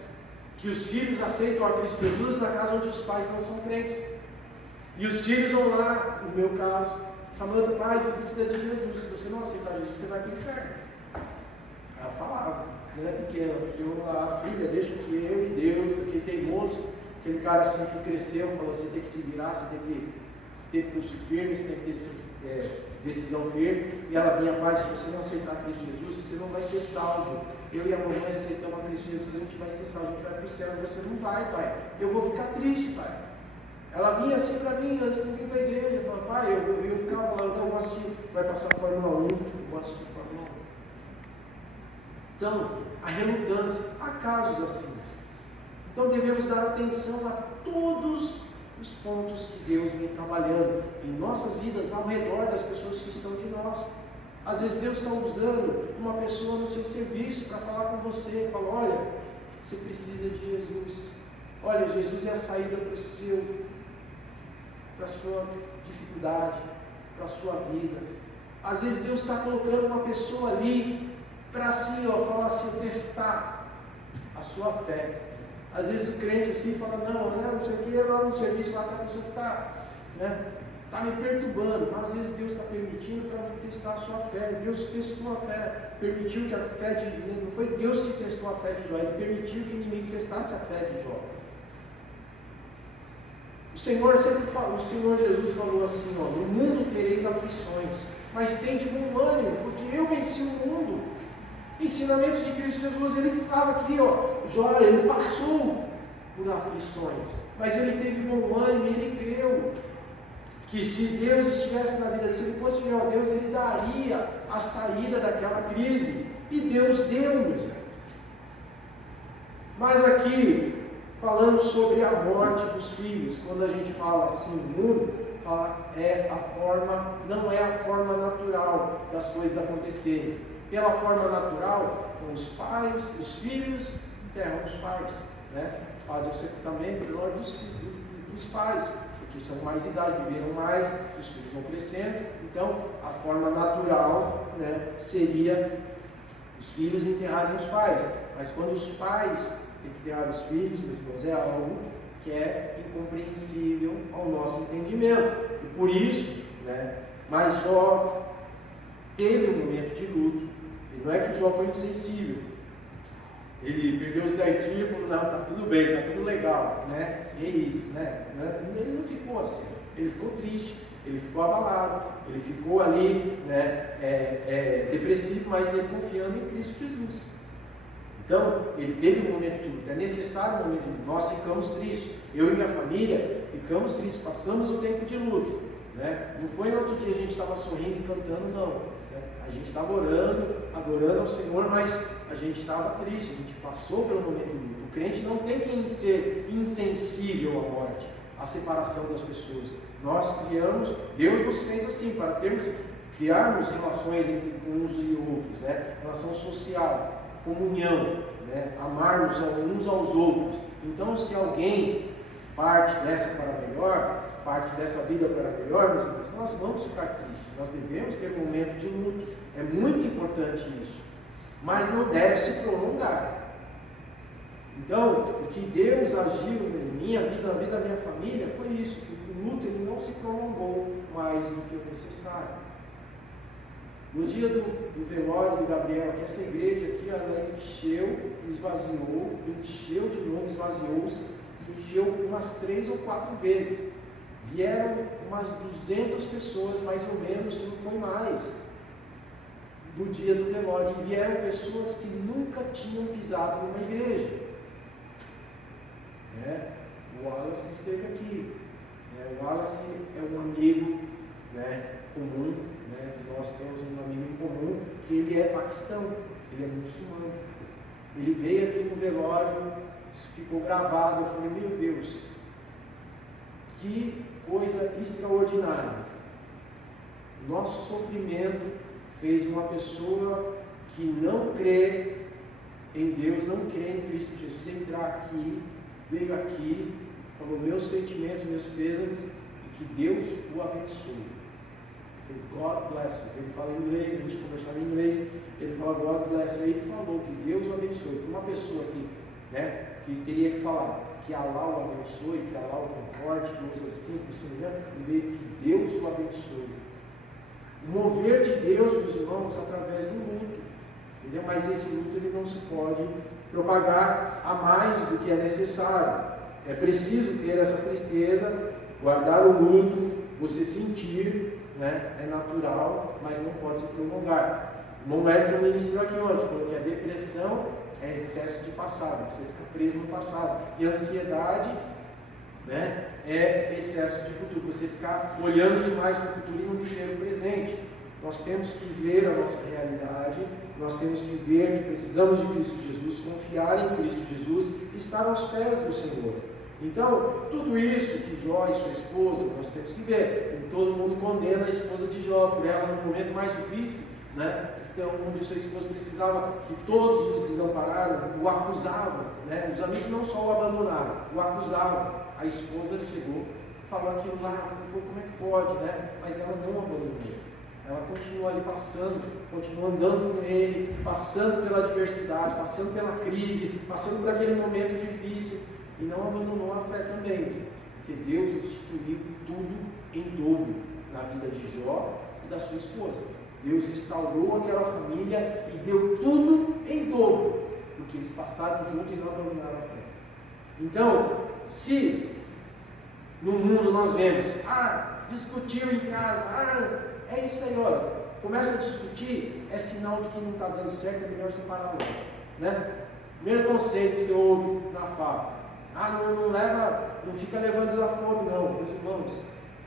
que os filhos aceitam a Cristo Jesus na casa onde os pais não são crentes. E os filhos vão lá, no meu caso, Samanta, pai, você precisa de Jesus. Se você não aceitar Jesus, você vai para o inferno. Ela falava, ela era pequena, a filha, deixa que eu e Deus, aquele teimoso, aquele cara assim que cresceu, falou, você tem que se virar, você tem que ter pulso firme, você tem que ter decisão firme. E ela vinha, pai, se você não aceitar Cristo Jesus, você não vai ser salvo. Eu e a mamãe aceitamos a Cristo Jesus, a gente vai ser salvo, a gente vai para o céu. Você não vai, pai. Eu vou ficar triste, pai. Ela vinha assim para mim, antes de vir para a igreja, falava, pai, eu ficava lá, eu vou assistir, vai passar Fórmula 1, eu vou assistir Fórmula 1. Então, a relutância, há casos assim. Então devemos dar atenção a todos os pontos que Deus vem trabalhando em nossas vidas, ao redor das pessoas que estão de nós. Às vezes Deus está usando uma pessoa no seu serviço para falar com você, fala, olha, você precisa de Jesus. Olha, Jesus é a saída para a sua dificuldade, para a sua vida. Às vezes Deus está colocando uma pessoa ali para assim, falar assim, testar a sua fé. Às vezes o crente assim fala, não sei o que, lá no serviço lá está a pessoa que está me perturbando, mas às vezes Deus está permitindo para testar a sua fé. Deus testou a fé, permitiu que a fé de... Não foi Deus que testou a fé de Jó, Ele permitiu que o inimigo testasse a fé de Jó. O Senhor Jesus falou assim, no mundo tereis aflições, mas tende bom ânimo, porque eu venci o mundo. Ensinamentos de Cristo Jesus, ele fala aqui, Jó, ele passou por aflições, mas ele teve bom ânimo e ele creu que se Deus estivesse na vida, se ele fosse fiel a Deus, ele daria a saída daquela crise, e Deus deu, meus irmãos. Mas aqui, falando sobre a morte dos filhos, quando a gente fala assim, o mundo, não é a forma natural das coisas acontecerem. Pela forma natural, os filhos enterram os pais, fazem o sepultamento em ordem dos pais, porque são mais de idade, viveram mais, os filhos vão crescendo. Então, a forma natural, seria os filhos enterrarem os pais. Mas quando os pais têm que enterrar os filhos, meus irmãos, é algo que é incompreensível ao nosso entendimento. E por isso, mas Jó teve um momento de luto. E não é que Jó foi insensível. Ele perdeu os 10 filhos e falou, não, está tudo bem, está tudo legal, E é isso, Ele não ficou assim, ele ficou triste, ele ficou abalado, ele ficou ali, depressivo, mas ele confiando em Cristo Jesus. Então, ele teve um momento de luto, é necessário um momento de luto. Nós ficamos tristes, eu e minha família ficamos tristes, passamos o tempo de luto, Não foi no outro dia a gente estava sorrindo e cantando, não. A gente estava orando, adorando ao Senhor, mas a gente estava triste, a gente passou pelo momento de luto. O crente não tem que ser insensível à morte, à separação das pessoas. Nós criamos, Deus nos fez assim, para criarmos relações entre uns e outros, relação social, comunhão, amarmos uns aos outros. Então, se alguém parte dessa para melhor, parte dessa vida para melhor, meus irmãos, nós vamos ficar tristes. Nós devemos ter um momento de luto. É muito importante isso. Mas não deve se prolongar. Então, o que Deus agiu na minha vida, na vida da minha família, foi isso. Que o luto ele não se prolongou mais do que o necessário. No dia do velório do Gabriel, aqui, essa igreja aqui, ela encheu, esvaziou, encheu de novo, esvaziou-se, encheu umas 3 ou 4 vezes. Vieram umas 200 pessoas, mais ou menos, se não foi mais, no dia do velório. E vieram pessoas que nunca tinham pisado numa igreja. O Wallace esteve aqui. O Wallace é um amigo comum. Nós temos um amigo em comum que ele é paquistão, ele é muçulmano. Ele veio aqui no velório, isso ficou gravado. Eu falei, meu Deus, que coisa extraordinária. Nosso sofrimento fez uma pessoa que não crê em Deus, não crê em Cristo Jesus, entrar aqui, veio aqui, falou meus sentimentos, meus pêsames, e que Deus o abençoe. Eu falei, God bless you. Ele fala em inglês, a gente conversava em inglês, ele fala God bless you. Aí ele falou que Deus o abençoe. Para uma pessoa que, né, que teria que falar que Allah o abençoe, que Allah o conforte, coisas assim, ele veio que Deus o abençoe. O mover de Deus, meus irmãos, através do luto, entendeu? Mas esse luto ele não se pode propagar a mais do que é necessário. É preciso ter essa tristeza, guardar o luto, você sentir, né? É natural, mas não pode se prolongar. O irmão Érico ministrou aqui ontem, falou que a depressão é excesso de passado, você fica preso no passado. E a ansiedade, né, é excesso de futuro, você ficar olhando demais para o futuro e não viver o presente. Nós temos que ver a nossa realidade, nós temos que ver que precisamos de Cristo Jesus, confiar em Cristo Jesus e estar aos pés do Senhor. Então, tudo isso que Jó e sua esposa, nós temos que ver. E todo mundo condena a esposa de Jó por ela no momento mais difícil, né? Então, onde sua esposa precisava que todos os desampararam, o acusavam, né? Os amigos não só o abandonaram, o acusavam. A esposa chegou, falou aquilo lá, como é que pode, né? Mas ela não abandonou. Ela continua ali passando, continua andando com ele, passando pela adversidade, passando pela crise, passando por aquele momento difícil, e não abandonou a fé também, porque Deus instituiu tudo em dobro na vida de Jó e da sua esposa. Deus restaurou aquela família e deu tudo em dobro, porque eles passaram junto e não abandonaram a fé. Então, se no mundo nós vemos, discutiu em casa, é isso aí, olha, começa a discutir, é sinal de que não está dando certo, é melhor separar logo, né? Primeiro conceito que você ouve na fábrica, não fica levando desaforo não, meus irmãos,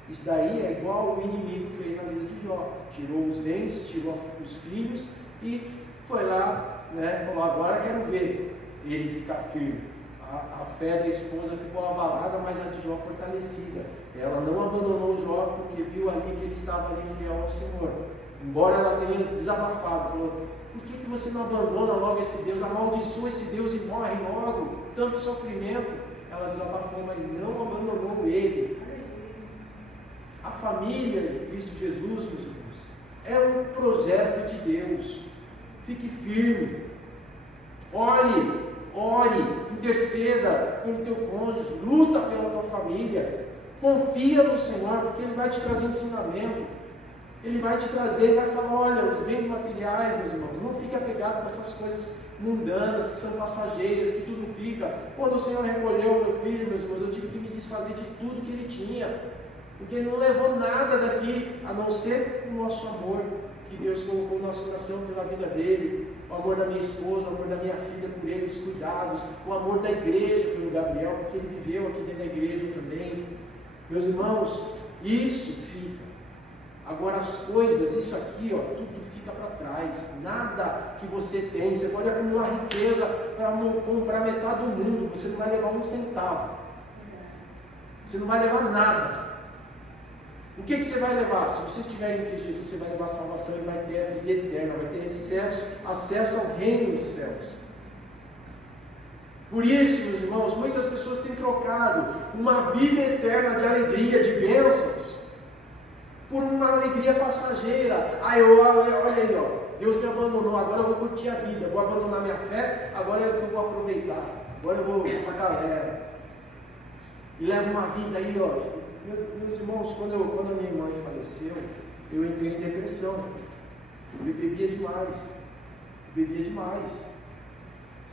isso daí é igual o inimigo fez na vida de Jó, tirou os bens, tirou os filhos e foi lá, né, falou, agora quero ver ele ficar firme. A fé da esposa ficou abalada, mas a de Jó fortalecida. Ela não abandonou Jó porque viu ali que ele estava ali fiel ao Senhor. Embora ela tenha desabafado, falou, por que você não abandona logo esse Deus? Amaldiçoa esse Deus e morre logo. Tanto sofrimento. Ela desabafou, mas não abandonou ele. A família de Cristo Jesus, meus irmãos, é um projeto de Deus. Fique firme. Ore, interceda pelo teu cônjuge, luta pela tua família, confia no Senhor, porque Ele vai te trazer ensinamento, Ele vai te trazer, Ele vai falar, olha, os bens materiais, meus irmãos, não fique apegado com essas coisas mundanas, que são passageiras, que tudo fica. Quando o Senhor recolheu o meu filho, meus irmãos, eu tive que me desfazer de tudo que Ele tinha, porque Ele não levou nada daqui, a não ser o nosso amor, que Deus colocou no nosso coração pela vida dele, o amor da minha esposa, o amor da minha filha por ele, os cuidados, o amor da igreja pelo Gabriel, porque ele viveu aqui dentro da igreja também. Meus irmãos, isso fica. Agora as coisas, isso aqui, tudo fica para trás. Nada que você tem, você pode acumular riqueza para comprar metade do mundo, você não vai levar um centavo. Você não vai levar nada. O que você vai levar? Se você estiver em Cristo Jesus, você vai levar salvação e vai ter a vida eterna, vai ter acesso ao reino dos céus. Por isso, meus irmãos, muitas pessoas têm trocado uma vida eterna de alegria, de bênçãos, por uma alegria passageira. Olha aí, Deus me abandonou, agora eu vou curtir a vida, vou abandonar minha fé, agora eu vou aproveitar, agora eu vou com a galera. E leva uma vida aí, meus irmãos, quando a minha mãe faleceu, eu entrei em depressão. Eu bebia demais.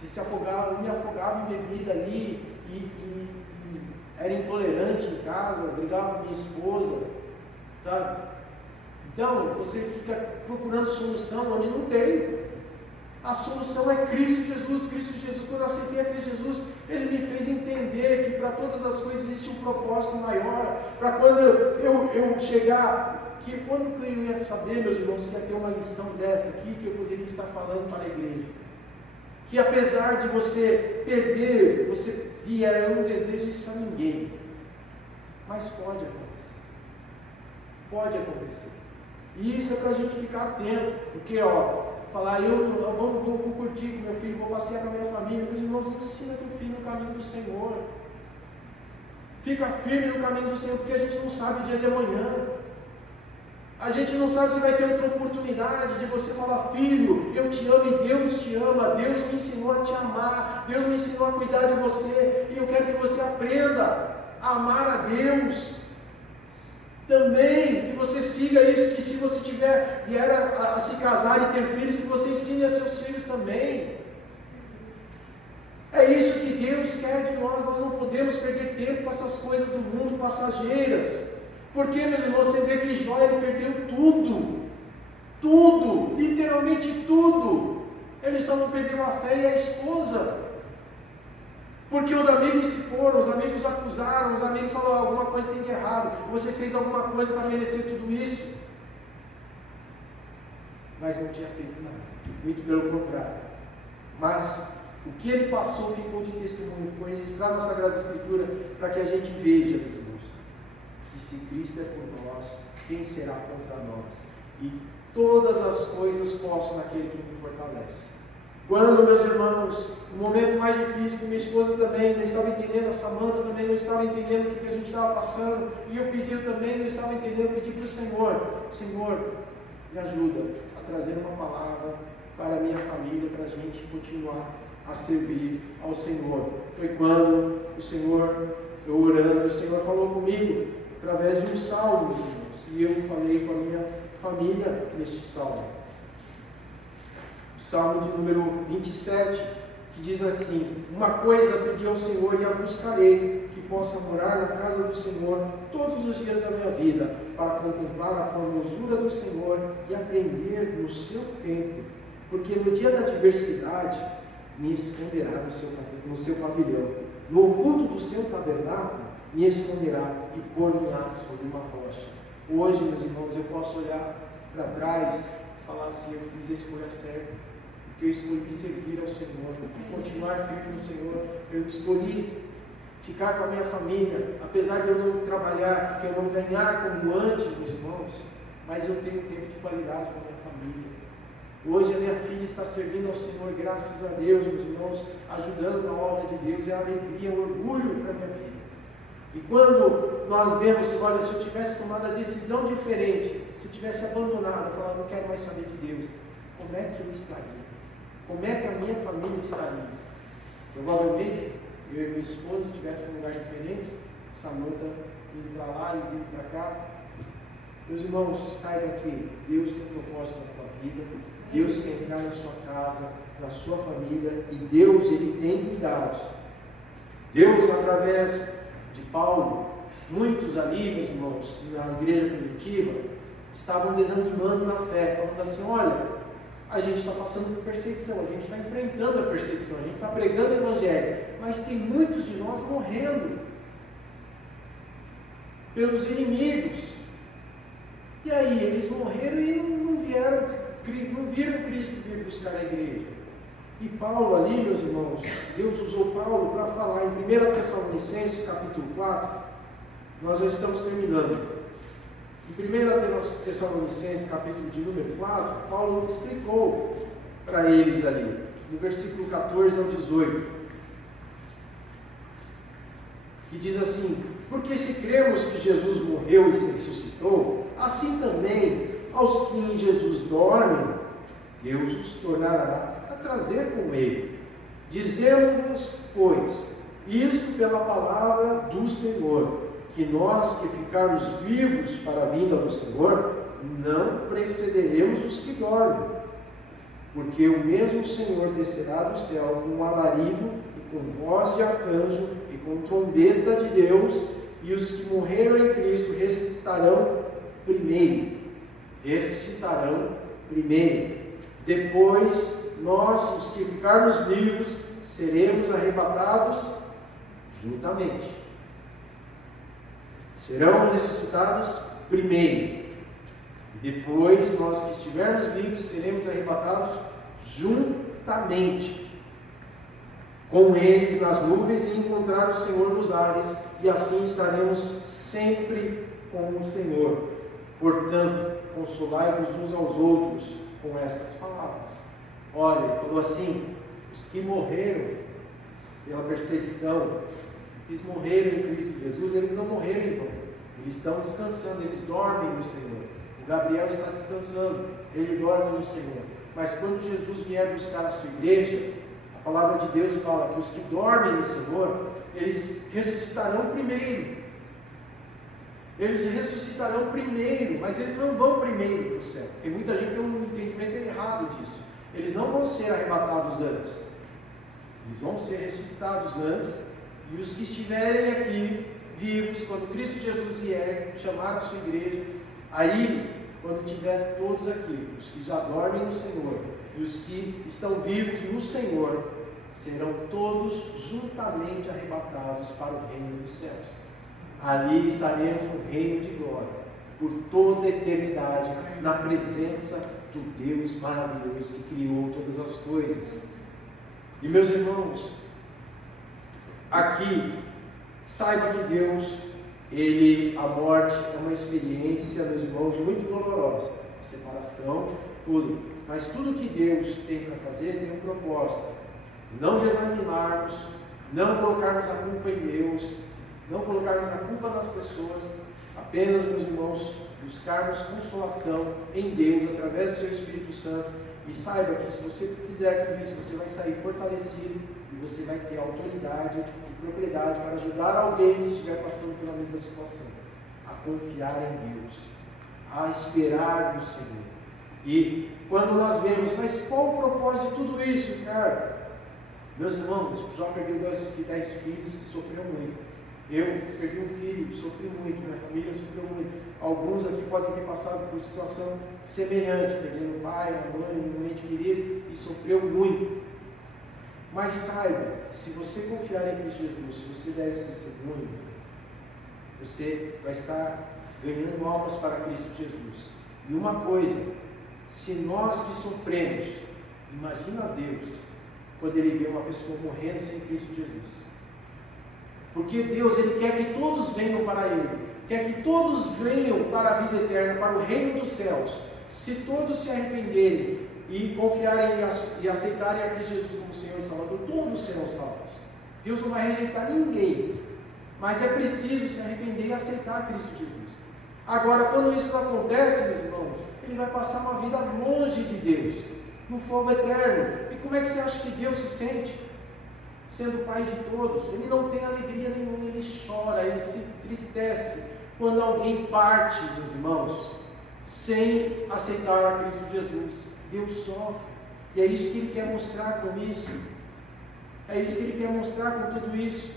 Se afogava, eu me afogava em bebida ali e era intolerante em casa, brigava com minha esposa, sabe? Então, você fica procurando solução onde não tem. A solução é Cristo Jesus. Cristo Jesus, quando eu aceitei a Cristo Jesus, Ele me fez entender que para todas as coisas existe um propósito maior. Para quando eu chegar, que quando eu ia saber, meus irmãos, que ia ter uma lição dessa aqui, que eu poderia estar falando para a igreja. que apesar de você perder, você vier, eu não desejo isso a ninguém, mas pode acontecer. Pode acontecer. E isso é para a gente ficar atento, porque falar, eu vou curtir com meu filho, vou passear com a minha família, meus irmãos, ensina teu filho no caminho do Senhor. Fica firme no caminho do Senhor, porque a gente não sabe o dia de amanhã. A gente não sabe se vai ter outra oportunidade de você falar, filho, eu te amo e Deus te ama, Deus me ensinou a te amar, Deus me ensinou a cuidar de você, e eu quero que você aprenda a amar a Deus. Também que você siga isso, que se você vier a se casar e ter filhos, que você ensine a seus filhos também. É isso que Deus quer de nós. Nós não podemos perder tempo com essas coisas do mundo passageiras. Porque, meus irmãos, você vê que Jó, ele perdeu tudo, literalmente tudo. Ele só não perdeu a fé e a esposa. Porque os amigos se foram, os amigos acusaram, os amigos falaram, alguma coisa tem de errado, você fez alguma coisa para merecer tudo isso. Mas não tinha feito nada, muito pelo contrário. Mas o que ele passou ficou de testemunho, ficou registrado na Sagrada Escritura, para que a gente veja, meus irmãos, que se Cristo é por nós, quem será contra nós? E todas as coisas posso naquele que me fortalece. Quando, meus irmãos, no momento mais difícil, que minha esposa também não estava entendendo, a Samanta também não estava entendendo o que a gente estava passando, e eu pedi também, não estava entendendo, eu pedi para o Senhor, me ajuda a trazer uma palavra para a minha família, para a gente continuar a servir ao Senhor. Foi quando o Senhor, eu orando, o Senhor falou comigo, através de um salmo, meus irmãos, e eu falei com a minha família neste salmo. Salmo de número 27, que diz assim: uma coisa pedi ao Senhor e a buscarei, que possa morar na casa do Senhor todos os dias da minha vida, para contemplar a formosura do Senhor e aprender no seu tempo, porque no dia da adversidade me esconderá no seu pavilhão, no oculto do seu tabernáculo me esconderá e pôr-me-á sobre uma rocha. Hoje, meus irmãos, eu posso olhar para trás e falar assim: eu fiz a escolha certa, porque eu escolhi servir ao Senhor, continuar firme no Senhor. Eu escolhi ficar com a minha família, apesar de eu não trabalhar, que eu não ganhar como antes, meus irmãos, mas eu tenho tempo de qualidade com a minha família. Hoje a minha filha está servindo ao Senhor, graças a Deus, meus irmãos, ajudando na obra de Deus. É a alegria, o orgulho da minha vida. E quando nós vemos, olha, se eu tivesse tomado a decisão diferente, se eu tivesse abandonado, falado, não quero mais saber de Deus, como é que eu estaria? Como é que a minha família estaria? Provavelmente, eu e minha esposa estivéssemos em lugares diferentes, Samanta indo para lá e vindo para cá. Meus irmãos, saiba que Deus tem um propósito na tua vida, Deus quer entrar na sua casa, na sua família, e Deus, Ele tem cuidados. Deus, através de Paulo, muitos ali, meus irmãos, na igreja primitiva, estavam desanimando na fé, falando assim: olha, a gente está passando por perseguição, a gente está enfrentando a perseguição, a gente está pregando o Evangelho, mas tem muitos de nós morrendo pelos inimigos. E aí, eles morreram e não viram Cristo vir buscar a igreja. E Paulo ali, meus irmãos, Deus usou Paulo para falar em 1 Tessalonicenses capítulo 4, nós já estamos terminando. Em 1 Tessalonicenses, capítulo de número 4, Paulo explicou para eles ali, no versículo 14 ao 18, que diz assim: porque se cremos que Jesus morreu e se ressuscitou, assim também aos que em Jesus dormem, Deus os tornará a trazer com Ele. Dizemos, pois, isto pela palavra do Senhor, que nós que ficarmos vivos para a vinda do Senhor, não precederemos os que dormem. Porque o mesmo Senhor descerá do céu com um alarido, e com voz de arcanjo, e com trombeta de Deus, e os que morreram em Cristo ressuscitarão primeiro. Depois, nós, os que ficarmos vivos, seremos arrebatados juntamente. Serão ressuscitados primeiro. Depois, nós que estivermos vivos, seremos arrebatados juntamente com eles nas nuvens e encontrar o Senhor nos ares, e assim estaremos sempre com o Senhor. Portanto, consolai-vos uns aos outros com estas palavras. Olha, ele falou assim: os que morreram pela perseguição, os que morreram em Cristo Jesus, eles não morreram em vão. Eles estão descansando, eles dormem no Senhor. O Gabriel está descansando, ele dorme no Senhor. Mas quando Jesus vier buscar a sua igreja, a palavra de Deus fala que os que dormem no Senhor, eles ressuscitarão primeiro. Eles ressuscitarão primeiro, mas eles não vão primeiro para o céu. Porque muita gente tem um entendimento errado disso. Eles não vão ser arrebatados antes. Eles vão ser ressuscitados antes. E os que estiverem aqui vivos, quando Cristo Jesus vier chamar a sua igreja, aí, quando tiver todos aqui, os que já dormem no Senhor e os que estão vivos no Senhor, serão todos juntamente arrebatados para o reino dos céus. Ali estaremos no reino de glória, por toda a eternidade, na presença do Deus maravilhoso que criou todas as coisas. E meus irmãos, aqui, saiba que Deus, a morte é uma experiência, meus irmãos, muito dolorosa. A separação, tudo. Mas tudo que Deus tem para fazer tem um propósito. Não desanimarmos, não colocarmos a culpa em Deus, não colocarmos a culpa nas pessoas, apenas, meus irmãos, buscarmos consolação em Deus, através do seu Espírito Santo, e saiba que se você fizer tudo isso, você vai sair fortalecido, e você vai ter autoridade e propriedade para ajudar alguém que estiver passando pela mesma situação, a confiar em Deus, a esperar no Senhor. E quando nós vemos, mas qual o propósito de tudo isso, Ricardo? Meus irmãos, Jó perdeu 10 filhos e sofreu muito. Eu perdi um filho, sofri muito, minha família sofreu muito. Alguns aqui podem ter passado por situação semelhante, perdendo o pai, a mãe, um ente querido, e sofreu muito. Mas saiba, se você confiar em Cristo Jesus, se você der esse testemunho, você vai estar ganhando almas para Cristo Jesus. E uma coisa, se nós que sofremos, imagina Deus, quando Ele vê uma pessoa morrendo sem Cristo Jesus. Porque Deus, Ele quer que todos venham para Ele, quer que todos venham para a vida eterna, para o reino dos céus. Se todos se arrependerem e confiarem e aceitarem a Cristo Jesus como Senhor e Salvador, todos serão salvos. Deus não vai rejeitar ninguém, mas é preciso se arrepender e aceitar Cristo Jesus. Agora, quando isso não acontece, meus irmãos, ele vai passar uma vida longe de Deus, no fogo eterno. E como é que você acha que Deus se sente? Sendo Pai de todos, Ele não tem alegria nenhuma, Ele chora, Ele se entristece quando alguém parte, meus irmãos, sem aceitar a Cristo Jesus. Deus sofre, e é isso que Ele quer mostrar com isso. É isso que Ele quer mostrar com tudo isso.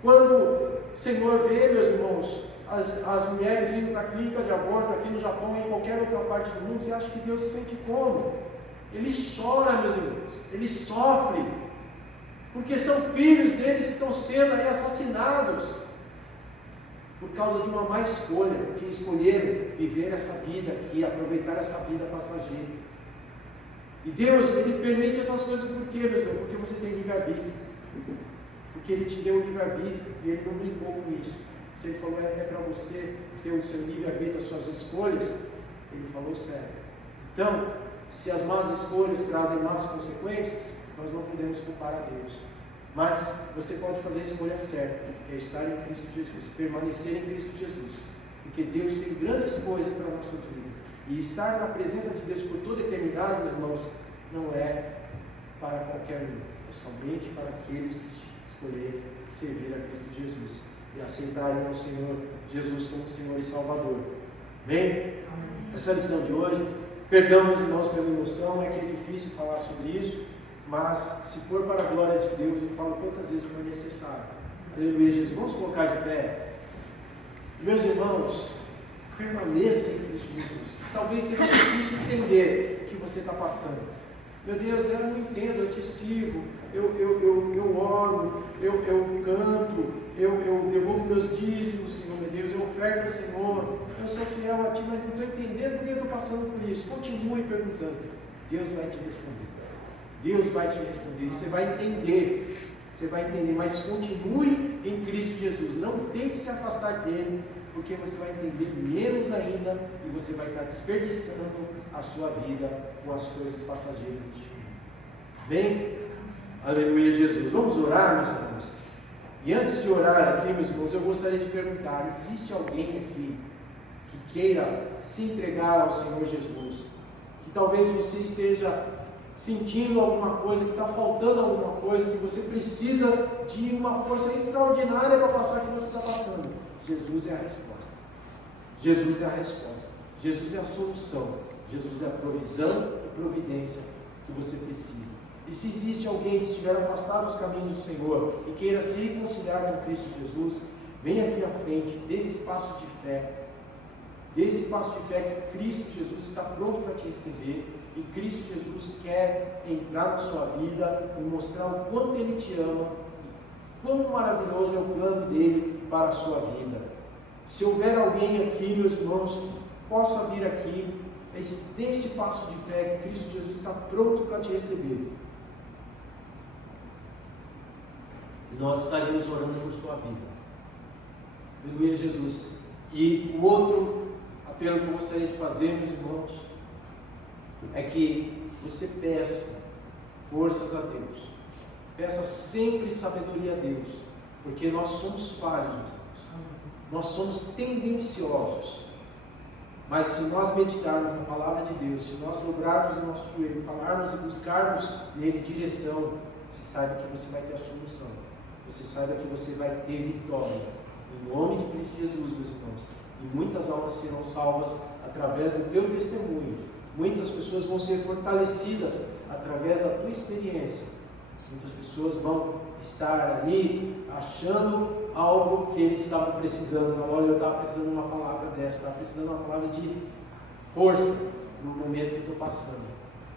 Quando o Senhor vê, meus irmãos, as mulheres indo para a clínica de aborto aqui no Japão, em qualquer outra parte do mundo, você acha que Deus se sente como? Ele chora, meus irmãos, Ele sofre, porque são filhos deles que estão sendo aí assassinados por causa de uma má escolha, porque escolheram viver essa vida aqui, aproveitar essa vida passageira. E Deus, Ele permite essas coisas por quê, meus irmãos? Porque você tem livre-arbítrio, porque Ele te deu o livre-arbítrio e Ele não brincou com isso. Se Ele falou, é para você ter o seu livre-arbítrio, as suas escolhas, Ele falou sério. Então, se as más escolhas trazem más consequências, nós não podemos culpar a Deus. Mas você pode fazer a escolha certa, que é estar em Cristo Jesus, permanecer em Cristo Jesus. Porque Deus tem grandes coisas para nossas vidas. E estar na presença de Deus por toda a eternidade, meus irmãos, não é para qualquer um. É somente para aqueles que escolherem servir a Cristo Jesus e aceitarem ao Senhor Jesus como Senhor e Salvador. Amém? Essa é a lição de hoje. Perdão, meus irmãos, pela emoção, é que é difícil falar sobre isso, mas se for para a glória de Deus, eu falo quantas vezes for necessário. Aleluia, Jesus. Vamos colocar de pé. Meus irmãos, permaneça em Cristo Jesus. Talvez seja difícil entender o que você está passando. Meu Deus, eu não entendo, eu te sirvo, eu oro, eu canto, eu devolvo meus dízimos, Senhor, meu Deus, eu oferto ao Senhor, eu sou fiel a Ti, mas não estou entendendo porque eu estou passando por isso. Continue perguntando, Deus vai te responder. Deus vai te responder, e você vai entender você vai entender. Mas continue em Cristo Jesus. Não tente se afastar dele, porque você vai entender menos ainda e você vai estar desperdiçando a sua vida com as coisas passageiras deste mundo. Bem? Aleluia, Jesus. Vamos orar, meus irmãos? E antes de orar aqui, meus irmãos, eu gostaria de perguntar: existe alguém aqui que queira se entregar ao Senhor Jesus? Que talvez você esteja sentindo alguma coisa, que está faltando alguma coisa, que você precisa de uma força extraordinária para passar o que você está passando. Jesus é a resposta. Jesus é a resposta. Jesus é a solução. Jesus é a provisão e providência que você precisa. E se existe alguém que estiver afastado dos caminhos do Senhor e queira se reconciliar com Cristo Jesus, venha aqui à frente, dê esse passo de fé. Dê esse passo de fé que Cristo Jesus está pronto para te receber. E Cristo Jesus quer entrar na sua vida e mostrar o quanto Ele te ama, quão maravilhoso é o plano dele para a sua vida. Se houver alguém aqui, meus irmãos, que possa vir aqui, dê esse passo de fé que Cristo Jesus está pronto para te receber. E nós estaremos orando por sua vida. Aleluia, Jesus. E o outro apelo que eu gostaria de fazer, meus irmãos, é que você peça forças a Deus. Peça sempre sabedoria a Deus, porque nós somos falhos, meus irmãos. Nós somos tendenciosos. Mas se nós meditarmos na palavra de Deus, se nós dobrarmos o nosso joelho, falarmos e buscarmos nele direção, você saiba que você vai ter a solução. Você saiba que você vai ter vitória. Em nome de Cristo Jesus, meus irmãos. E muitas almas serão salvas através do teu testemunho. Muitas pessoas vão ser fortalecidas através da tua experiência. Muitas pessoas vão estar ali achando algo que eles estavam precisando. Falam: olha, eu estava precisando de uma palavra dessa, estava precisando de uma palavra de força no momento que eu estou passando.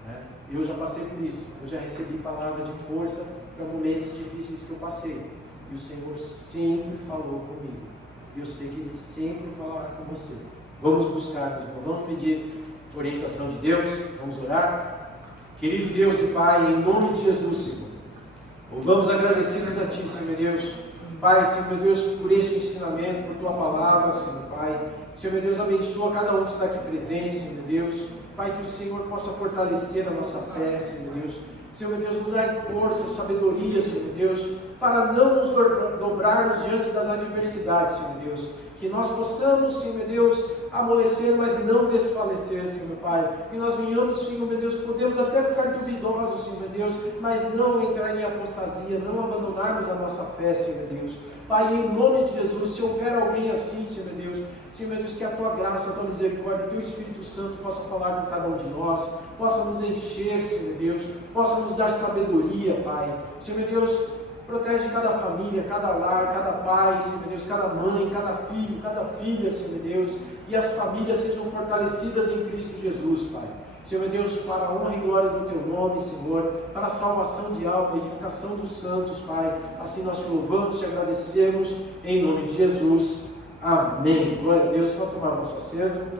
Né? Eu já passei por isso. Eu já recebi palavra de força para momentos difíceis que eu passei. E o Senhor sempre falou comigo. E eu sei que Ele sempre falará com você. Vamos buscar, vamos pedir orientação de Deus, vamos orar. Querido Deus e Pai, em nome de Jesus, Senhor, vamos agradecidos a Ti, Senhor meu Deus. Pai, Senhor meu Deus, por este ensinamento, por Tua palavra, Senhor Pai. Senhor meu Deus, abençoa cada um que está aqui presente, Senhor meu Deus. Pai, que o Senhor possa fortalecer a nossa fé, Senhor meu Deus. Senhor meu Deus, nos dá força, sabedoria, Senhor meu Deus, para não nos dobrarmos diante das adversidades, Senhor meu Deus. Que nós possamos, Senhor meu Deus, amolecer, mas não desfalecer, Senhor meu Pai. Que nós venhamos, Senhor meu Deus, podemos até ficar duvidosos, Senhor meu Deus, mas não entrar em apostasia, não abandonarmos a nossa fé, Senhor meu Deus. Pai, em nome de Jesus, se houver alguém assim, Senhor meu Deus, Senhor meu Deus, que a Tua graça, a Tua misericórdia, o Teu Espírito Santo possa falar com cada um de nós, possa nos encher, Senhor meu Deus, possa nos dar sabedoria, Pai. Senhor meu Deus, protege cada família, cada lar, cada pai, Senhor meu Deus, cada mãe, cada filho, cada filha, Senhor meu Deus, e as famílias sejam fortalecidas em Cristo Jesus, Pai. Senhor meu Deus, para a honra e glória do Teu nome, Senhor, para a salvação de alma, a edificação dos santos, Pai. Assim nós te louvamos, te agradecemos, em nome de Jesus. Amém. Glória a Deus. Pode tomar o nosso assento.